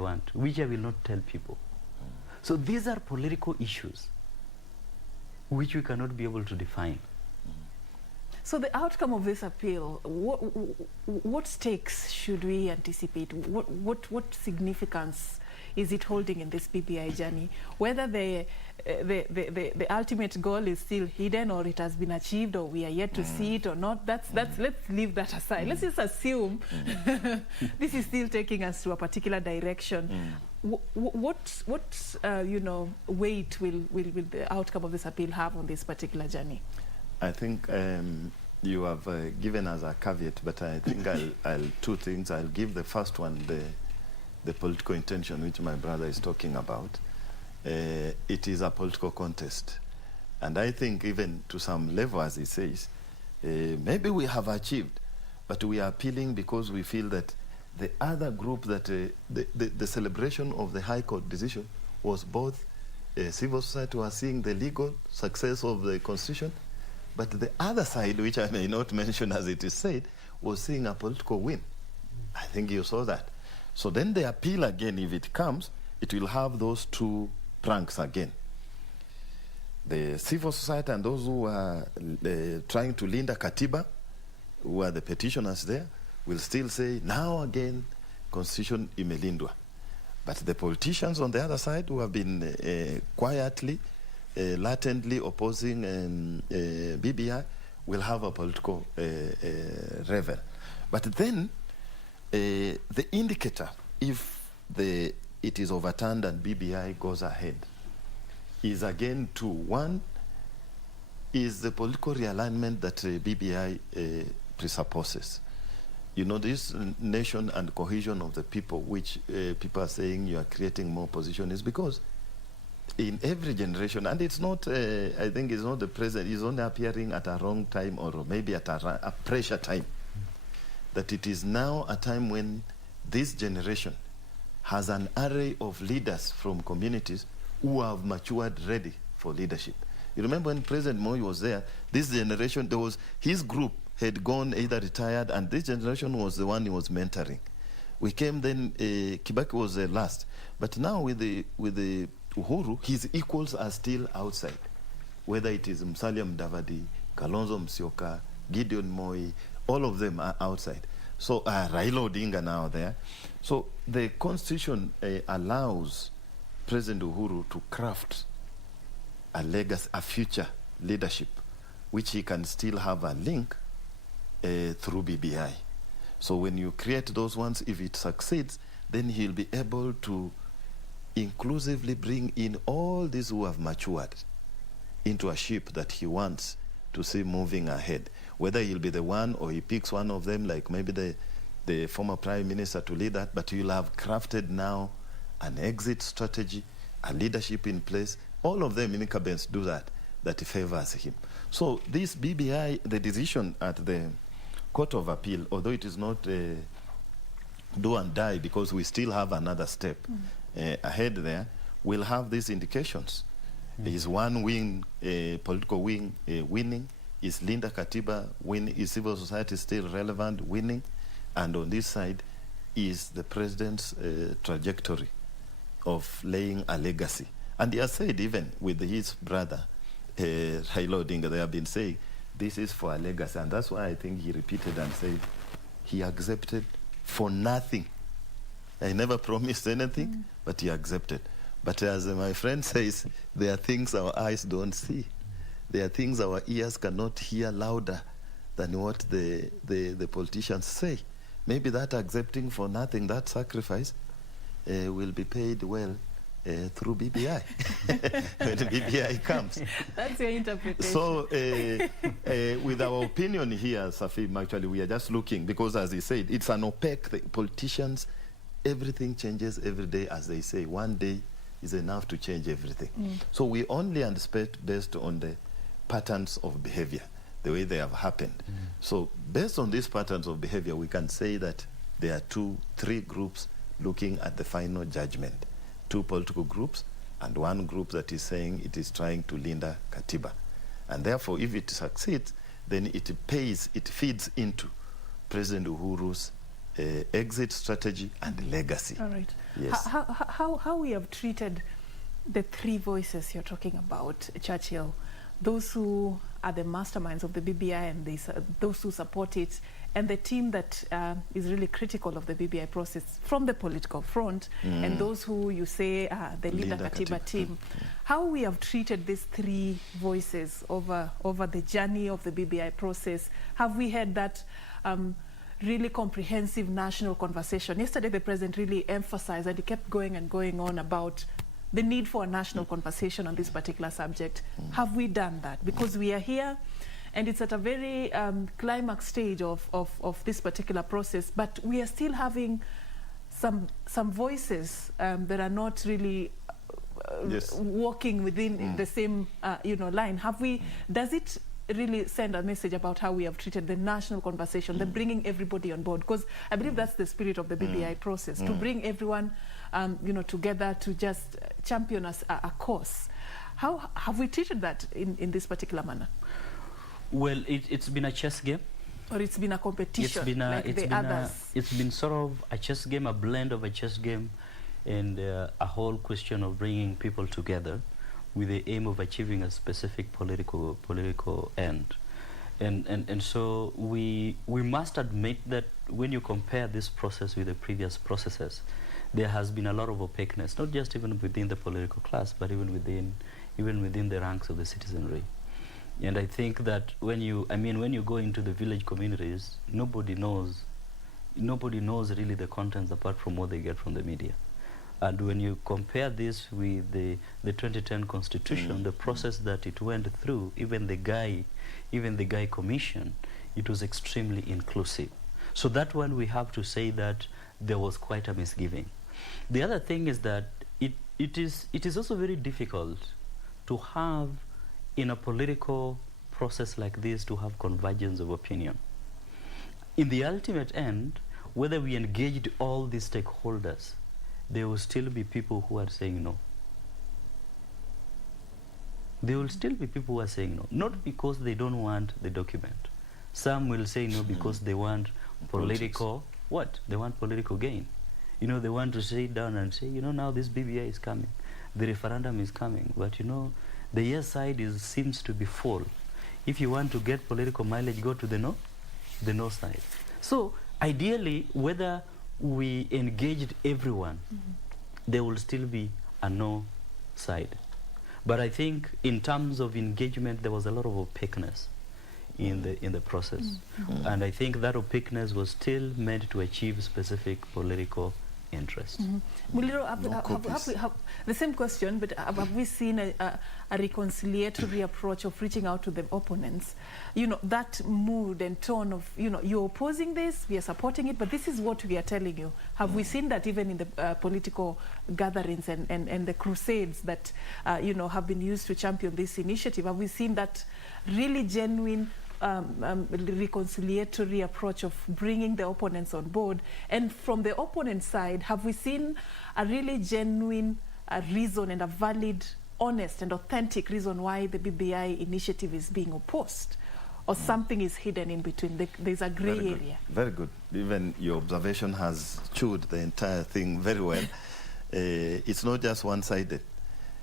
will not tell people. So these are political issues which we cannot be able to define. So the outcome of this appeal, what stakes should we anticipate? What significance is it holding in this BBI journey? Whether the ultimate goal is still hidden, or it has been achieved, or we are yet to see it or not, let's leave that aside. Let's just assume this is still taking us to a particular direction. What weight will the outcome of this appeal have on this particular journey? I think you have given us a caveat, but I think I'll two things. I'll give the first one, the political intention, which my brother is talking about. It is a political contest. And I think even to some level, as he says, maybe we have achieved, but we are appealing because we feel that the other group, that the celebration of the High Court decision was both civil society was seeing the legal success of the Constitution, but the other side, which I may not mention as it is said, was seeing a political win. I think you saw that. So then the appeal again, if it comes, it will have those two pranks again. the civil society and those who are trying to linda Katiba, who are the petitioners there, will still say, now again, constitution imelindwa. But the politicians on the other side who have been quietly, latently opposing BBI will have a political revel. But then the indicator, if it is overturned and BBI goes ahead, is again two. One is the political realignment that BBI presupposes. You know, this nation and cohesion of the people, which people are saying you are creating more position, is because in every generation, and it's not, I think it's not the present, it's only appearing at a wrong time or maybe at a pressure time, that it is now a time when this generation has an array of leaders from communities who have matured ready for leadership. You remember when President Moi was there, this generation, there was his group had gone either retired, and this generation was the one he was mentoring. We came then, Kibaki was the last. But now with the Uhuru, his equals are still outside. Whether it is Musalia Mudavadi, Kalonzo Musyoka, Gideon Moi, all of them are outside. So Raila Odinga now there. So the constitution allows President Uhuru to craft a legacy, a future leadership, which he can still have a link through BBI. So when you create those ones, if it succeeds, then he'll be able to inclusively bring in all these who have matured into a ship that he wants to see moving ahead. Whether he'll be the one or he picks one of them, like maybe the former prime minister to lead that, but you'll have crafted now an exit strategy, a leadership in place. All of them incumbents do that favors him. So this BBI, the decision at the Court of Appeal, although it is not do and die, because we still have another step ahead there, will have these indications. Is one wing, political wing, winning? Is Linda Katiba winning? Is civil society still relevant, winning? And on this side, is the president's trajectory of laying a legacy. And he has said, even with his brother, Raila Odinga, they have been saying, this is for a legacy. And that's why I think he repeated and said, he accepted for nothing. I never promised anything, but he accepted. But as my friend says, there are things our eyes don't see. There are things our ears cannot hear louder than what the politicians say. Maybe that accepting for nothing, that sacrifice, will be paid well through BBI when the BBI comes. That's your interpretation. So with our opinion here, Serfine, actually we are just looking, because as he said, it's an opaque thing. Politicians, everything changes every day, as they say. One day is enough to change everything. So we only anticipate based on the patterns of behavior, the way they have happened. So based on these patterns of behavior, we can say that there are 2-3 groups looking at the final judgment. 2 political groups and 1 group that is saying it is trying to linda Katiba. And therefore, if it succeeds, then it feeds into President Uhuru's exit strategy and legacy. All right. Yes. How we have treated the 3 voices you're talking about, Churchill, those who are the masterminds of the BBI and those who support it, and the team that is really critical of the BBI process from the political front, and those who you say are the Linda Katiba team. How we have treated these 3 voices over the journey of the BBI process? Have we had that really comprehensive national conversation? Yesterday, the president really emphasized, and he kept going and going on about the need for a national conversation on this particular subject. Have we done that? Because we are here, and it's at a very climax stage of this particular process, but we are still having some voices that are not really walking within the same line. Have we? Does it really send a message about how we have treated the national conversation, the bringing everybody on board? Because I believe that's the spirit of the BBI process, to bring everyone together to just champion us a cause. How have we treated that in this particular manner? Well, it's been a chess game. Or it's been a competition others? It's been sort of a chess game, a blend of a chess game and a whole question of bringing people together. with the aim of achieving a specific political end. And so we must admit that when you compare this process with the previous processes, there has been a lot of opaqueness, not just even within the political class, but even within the ranks of the citizenry. And I think that when you go into the village communities, nobody knows really the contents apart from what they get from the media. And when you compare this with the 2010 Constitution, the process that it went through, even the Guy Commission, it was extremely inclusive. So that one we have to say that there was quite a misgiving. The other thing is that it is also very difficult to have, in a political process like this, to have convergence of opinion. In the ultimate end, whether we engaged all these stakeholders, there will still be people who are saying no. There will still be people who are saying no, not because they don't want the document. Some will say no because they want political, what? They want political gain. You know, they want to sit down and say, you know, now this BBI is coming, the referendum is coming, but you know, the yes side seems to be full. If you want to get political mileage, go to the no side. So ideally, whether we engaged everyone, there will still be a no side. But I think in terms of engagement, there was a lot of opaqueness in the process. And I think that opaqueness was still meant to achieve specific political interests. Muliro, have the same question, but have we seen a reconciliatory approach of reaching out to the opponents? You know, that mood and tone of, you know, you're opposing this, we are supporting it, but this is what we are telling you. Have we seen that even in the political gatherings and the crusades that, you know, have been used to champion this initiative? Have we seen that really genuine reconciliatory approach of bringing the opponents on board? And from the opponent side, have we seen a really genuine reason and a valid, honest and authentic reason why the BBI initiative is being opposed? Or something is hidden in between? There's a gray area. Very good. Even your observation has chewed the entire thing very well. It's not just one-sided.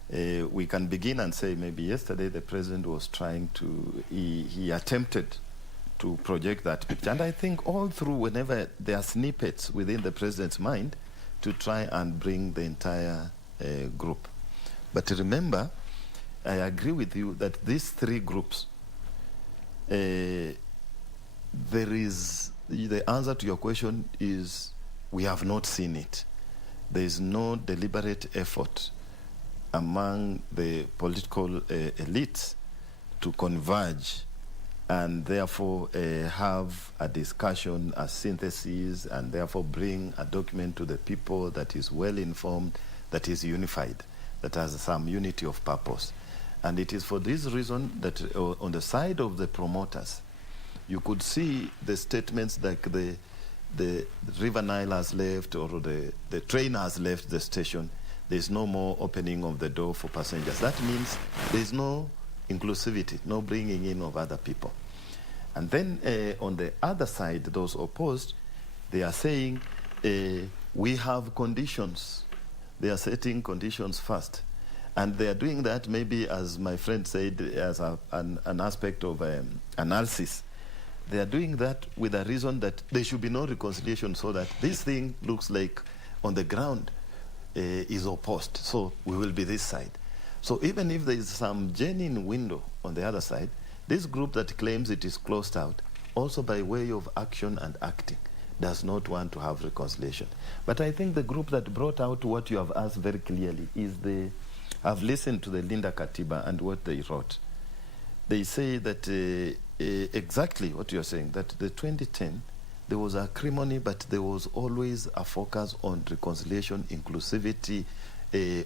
We can begin and say maybe yesterday the president was trying to, he attempted to project that picture. And I think all through, whenever there are snippets within the president's mind, to try and bring the entire group. But remember, I agree with you that these three groups, there is, the answer to your question is, we have not seen it. There is no deliberate effort among the political elites to converge and therefore have a discussion, a synthesis, and therefore bring a document to the people that is well informed, that is unified, that has some unity of purpose. And it is for this reason that on the side of the promoters, you could see the statements like the River Nile has left, or the train has left the station. There's no more opening of the door for passengers. That means there's no inclusivity, no bringing in of other people. And then on the other side, those opposed, they are saying, we have conditions. They are setting conditions first. And they are doing that maybe, as my friend said, as an aspect of analysis. They are doing that with a reason that there should be no reconciliation, so that this thing looks like on the ground is opposed, so we will be this side. So even if there is some genuine window on the other side, this group that claims it is closed out, also by way of action and acting, does not want to have reconciliation. But I think the group that brought out what you have asked very clearly is I've listened to the Linda Katiba and what they wrote. They say that exactly what you're saying, that the 2010, there was acrimony, but there was always a focus on reconciliation, inclusivity,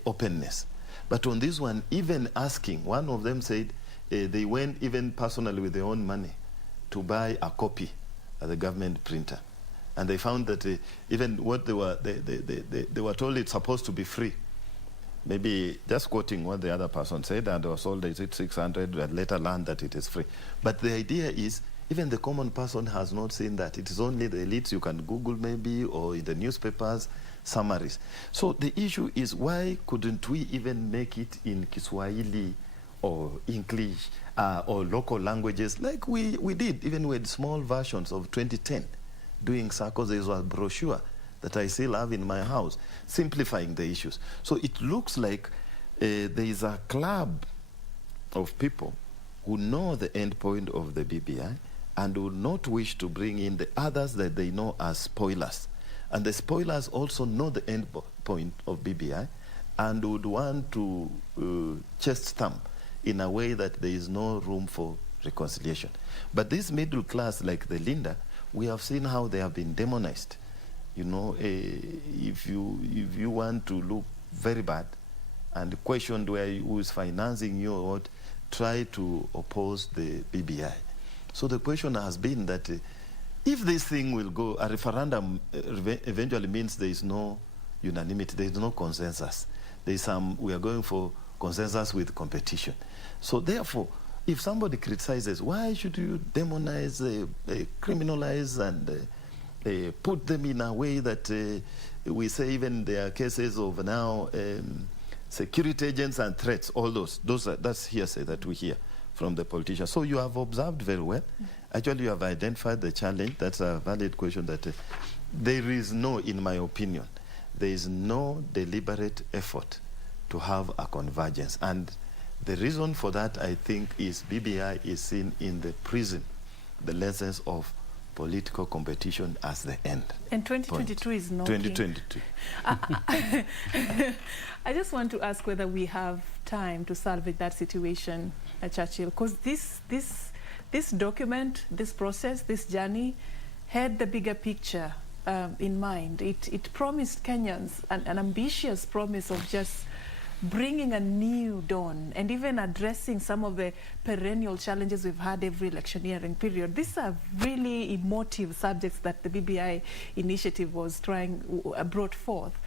openness. But on this one, even asking, one of them said they went even personally with their own money to buy a copy at the government printer. And they found that even what they were told it's supposed to be free. Maybe just quoting what the other person said, and they were sold at 600, but later learned that it is free. But the idea is, even the common person has not seen that. It is only the elites. You can Google maybe, or in the newspapers, summaries. So the issue is, why couldn't we even make it in Kiswahili or English or local languages like we did, even with small versions of 2010, doing circles. There was a brochure that I still have in my house, simplifying the issues. So it looks like there is a club of people who know the end point of the BBI and would not wish to bring in the others that they know as spoilers. And the spoilers also know the end point of BBI and would want to chest stamp in a way that there is no room for reconciliation. But this middle class, like the Linda, we have seen how they have been demonized. You know, if you want to look very bad and questioned who is financing you or what, try to oppose the BBI. So the question has been that if this thing will go, a referendum eventually means there is no unanimity, there is no consensus. There is we are going for consensus with competition. So therefore, if somebody criticizes, why should you demonize, criminalize, and put them in a way that we say even there are cases of now security agents and threats, all that's hearsay that we hear from the politicians. So you have observed very well. Actually, you have identified the challenge. That's a valid question that there is no, in my opinion, there is no deliberate effort to have a convergence. And the reason for that, I think, is BBI is seen in the prison, the lessons of political competition as the end. And 2022 point. Is not 2022. I just want to ask whether we have time to salvage that situation at Churchill, because this document, this process, this journey had the bigger picture in mind. It promised Kenyans an ambitious promise of just bringing a new dawn and even addressing some of the perennial challenges we've had every electioneering period. These are really emotive subjects that the BBI initiative was brought forth.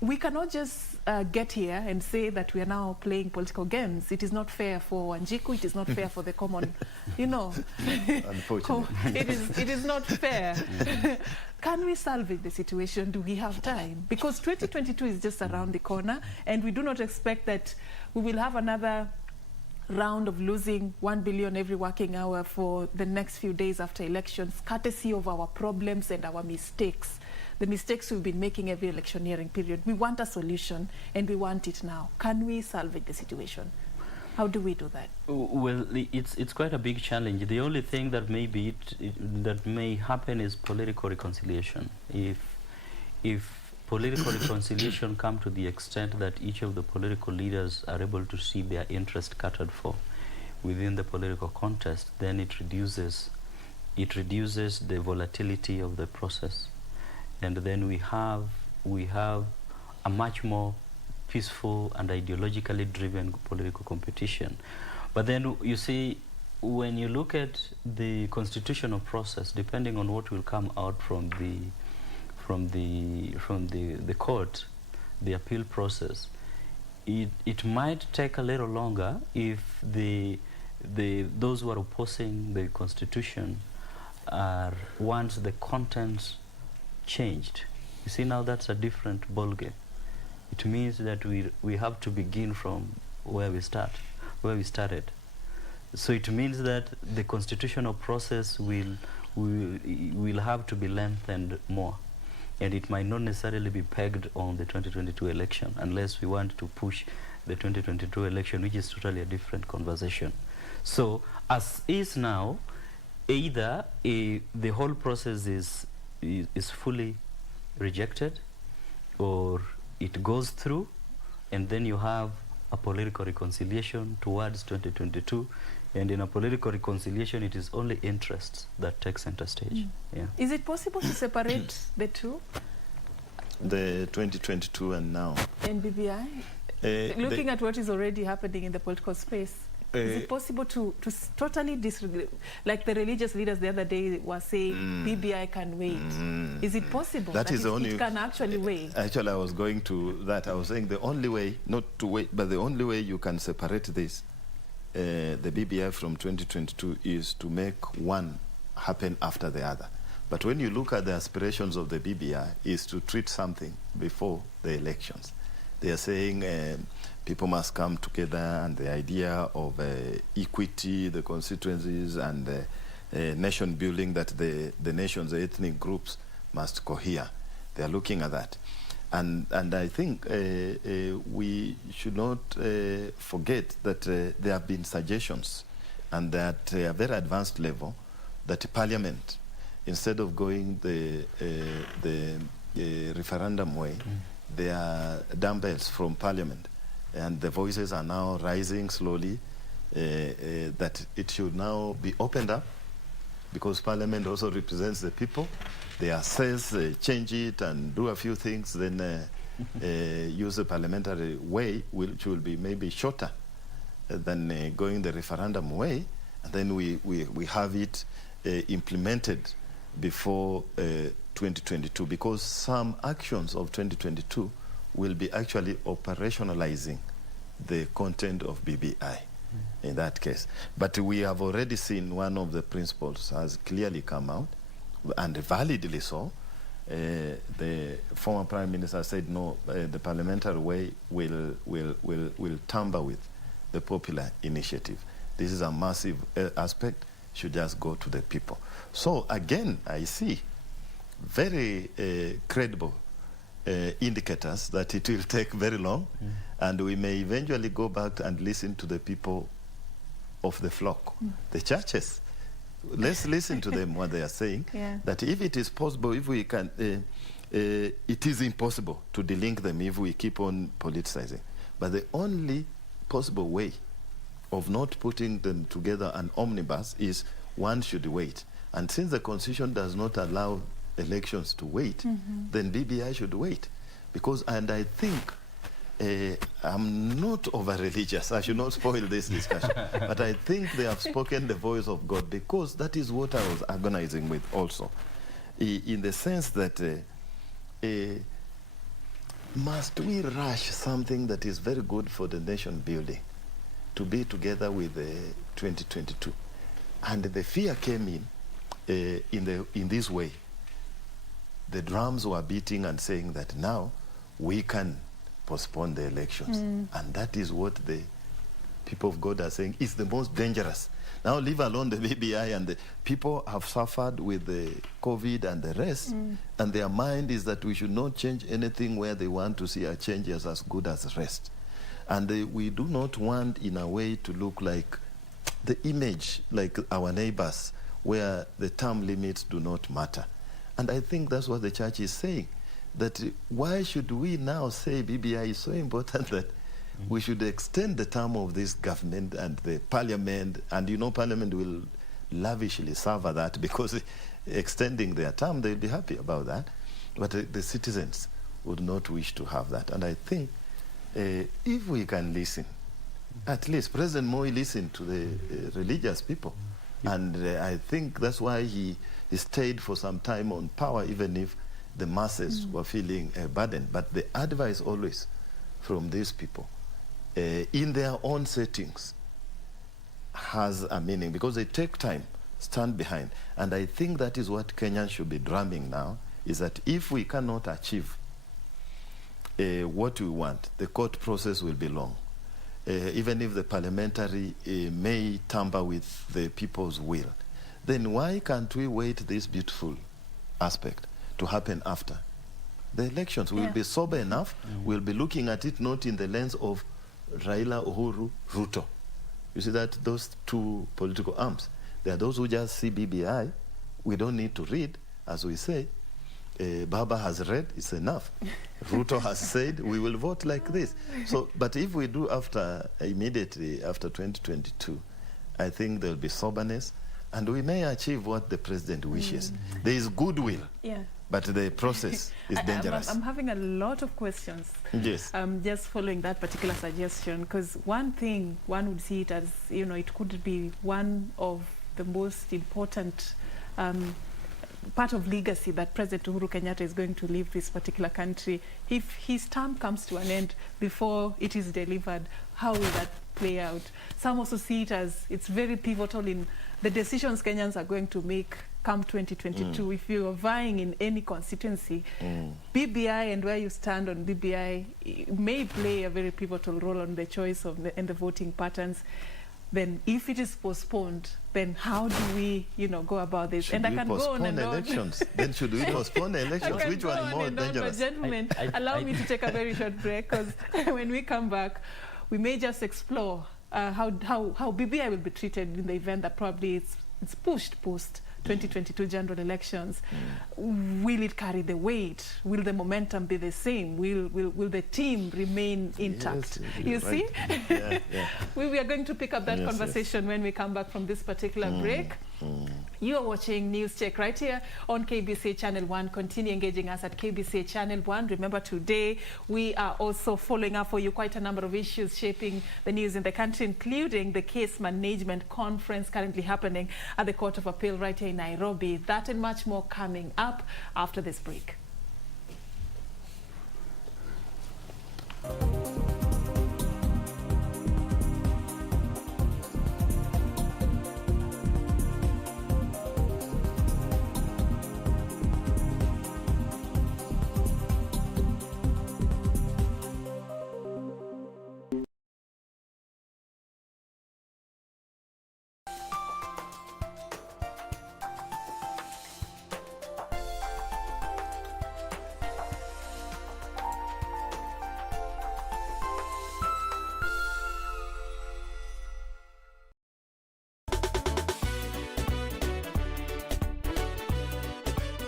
We cannot just get here and say that we are now playing political games. It is not fair for Wanjiku, it is not fair for the common, you know. Unfortunately. It is not fair. Can we salvage the situation? Do we have time? Because 2022 is just around the corner, and we do not expect that we will have another round of losing 1 billion every working hour for the next few days after elections, courtesy of our problems and our mistakes. The mistakes we've been making every electioneering period. We want a solution, and we want it now. Can we salvage the situation? How do we do that? Well, it's quite a big challenge. The only thing that that may happen is political reconciliation. If political reconciliation come to the extent that each of the political leaders are able to see their interest catered for within the political contest, then it reduces the volatility of the process, and then we have a much more peaceful and ideologically driven political competition. But then you see, when you look at the constitutional process, depending on what will come out from the court, the appeal process, it might take a little longer if those who are opposing the constitution want the contents changed. You see, now that's a different ballgame. It means that we have to begin from where we started. So it means that the constitutional process will have to be lengthened more, and it might not necessarily be pegged on the 2022 election, unless we want to push the 2022 election, which is totally a different conversation. So as is now, either the whole process is fully rejected, or it goes through, and then you have a political reconciliation towards 2022. And in a political reconciliation, it is only interests that take center stage. Yeah. Is it possible to separate the two? The 2022 and now? And BBI? Looking at what is already happening in the political space, is it possible to totally disregard, like the religious leaders the other day were saying, BBI can wait. Is it possible that it can actually wait? Actually, I was going to that. I was saying the only way, not to wait, but the only way you can separate this, the BBI from 2022, is to make one happen after the other. But when you look at the aspirations of the BBI, is to treat something before the elections. They are saying people must come together, and the idea of equity, the constituencies, and nation building, that the nations, the ethnic groups must cohere. They are looking at that. And I think we should not forget that there have been suggestions, and at a very advanced level, that Parliament, instead of going the referendum way, there are dumbbells from Parliament, and the voices are now rising slowly, that it should now be opened up, because Parliament also represents the people. They assess, change it, and do a few things, then use the parliamentary way, which will be maybe shorter than going the referendum way, and then we have it implemented before 2022, because some actions of 2022 will be actually operationalizing the content of BBI in that case. But we have already seen one of the principles has clearly come out, and validly so. The former Prime Minister said, no, the parliamentary way will tamper with the popular initiative. This is a massive aspect, should just go to the people. So again, I see very credible indicators that it will take very long, and we may eventually go back and listen to the people of the flock, the churches. Let's listen to them, what they are saying, that if it is possible, if we can, it is impossible to delink them if we keep on politicizing. But the only possible way of not putting them together an omnibus is one should wait. And since the Constitution does not allow elections to wait, then BBI should wait. Because, and I think, I'm not over-religious, I should not spoil this discussion, but I think they have spoken the voice of God, because that is what I was agonizing with also, in the sense that must we rush something that is very good for the nation building to be together with 2022? And the fear came in this way. The drums were beating and saying that now we can postpone the elections. And that is what the people of God are saying is the most dangerous. Now leave alone the BBI, and the people have suffered with the COVID and the rest, and their mind is that we should not change anything where they want to see a change as good as the rest. And we do not want in a way to look like the image, like our neighbors, where the term limits do not matter. And I think that's what the church is saying. That why should we now say BBI is so important that we should extend the term of this government and the parliament, and you know Parliament will lavishly suffer that, because extending their term, they'll be happy about that. But the citizens would not wish to have that. And I think if we can listen, at least President Moi listened to the religious people. And I think that's why he stayed for some time on power, even if the masses were feeling burdened. But the advice always from these people, in their own settings, has a meaning, because they take time, stand behind. And I think that is what Kenyans should be drumming now, is that if we cannot achieve what we want, the court process will be long. Even if the parliamentary may tamper with the people's will, then why can't we wait this beautiful aspect to happen after the elections? We'll be sober enough. We'll be looking at it not in the lens of Raila, Uhuru, Ruto. You see that those two political arms, there are those who just see BBI. We don't need to read, as we say. Baba has read, it's enough. Ruto has said, we will vote like this. So, but if we do immediately after 2022, I think there'll be soberness, and we may achieve what the president wishes. There is goodwill, but the process is dangerous. I'm having a lot of questions. Yes. Just following that particular suggestion, because one thing, one would see it as, you know, it could be one of the most important part of legacy that President Uhuru Kenyatta is going to leave this particular country. If his term comes to an end before it is delivered, how will that play out? Some also see it as it's very pivotal in the decisions Kenyans are going to make come 2022. If you are vying in any constituency, BBI and where you stand on BBI may play a very pivotal role on the choice of and the voting patterns. Then if it is postponed, then how do we, go about this? Should and I we can go on and elections? Then should we postpone the elections? Which one is more dangerous? But gentlemen, allow me to take a very short break, because when we come back, we may just explore how BBI will be treated in the event that probably it's pushed post 2022 general elections. Will it carry the weight? Will the momentum be the same? Will the team remain intact? Yes, you see? Yeah, yeah. We are going to pick up that conversation when we come back from this particular break. You are watching News Check right here on KBC Channel 1. Continue engaging us at KBC Channel 1. Remember, today we are also following up for you quite a number of issues shaping the news in the country, including the case management conference currently happening at the Court of Appeal right here in Nairobi. That and much more coming up after this break.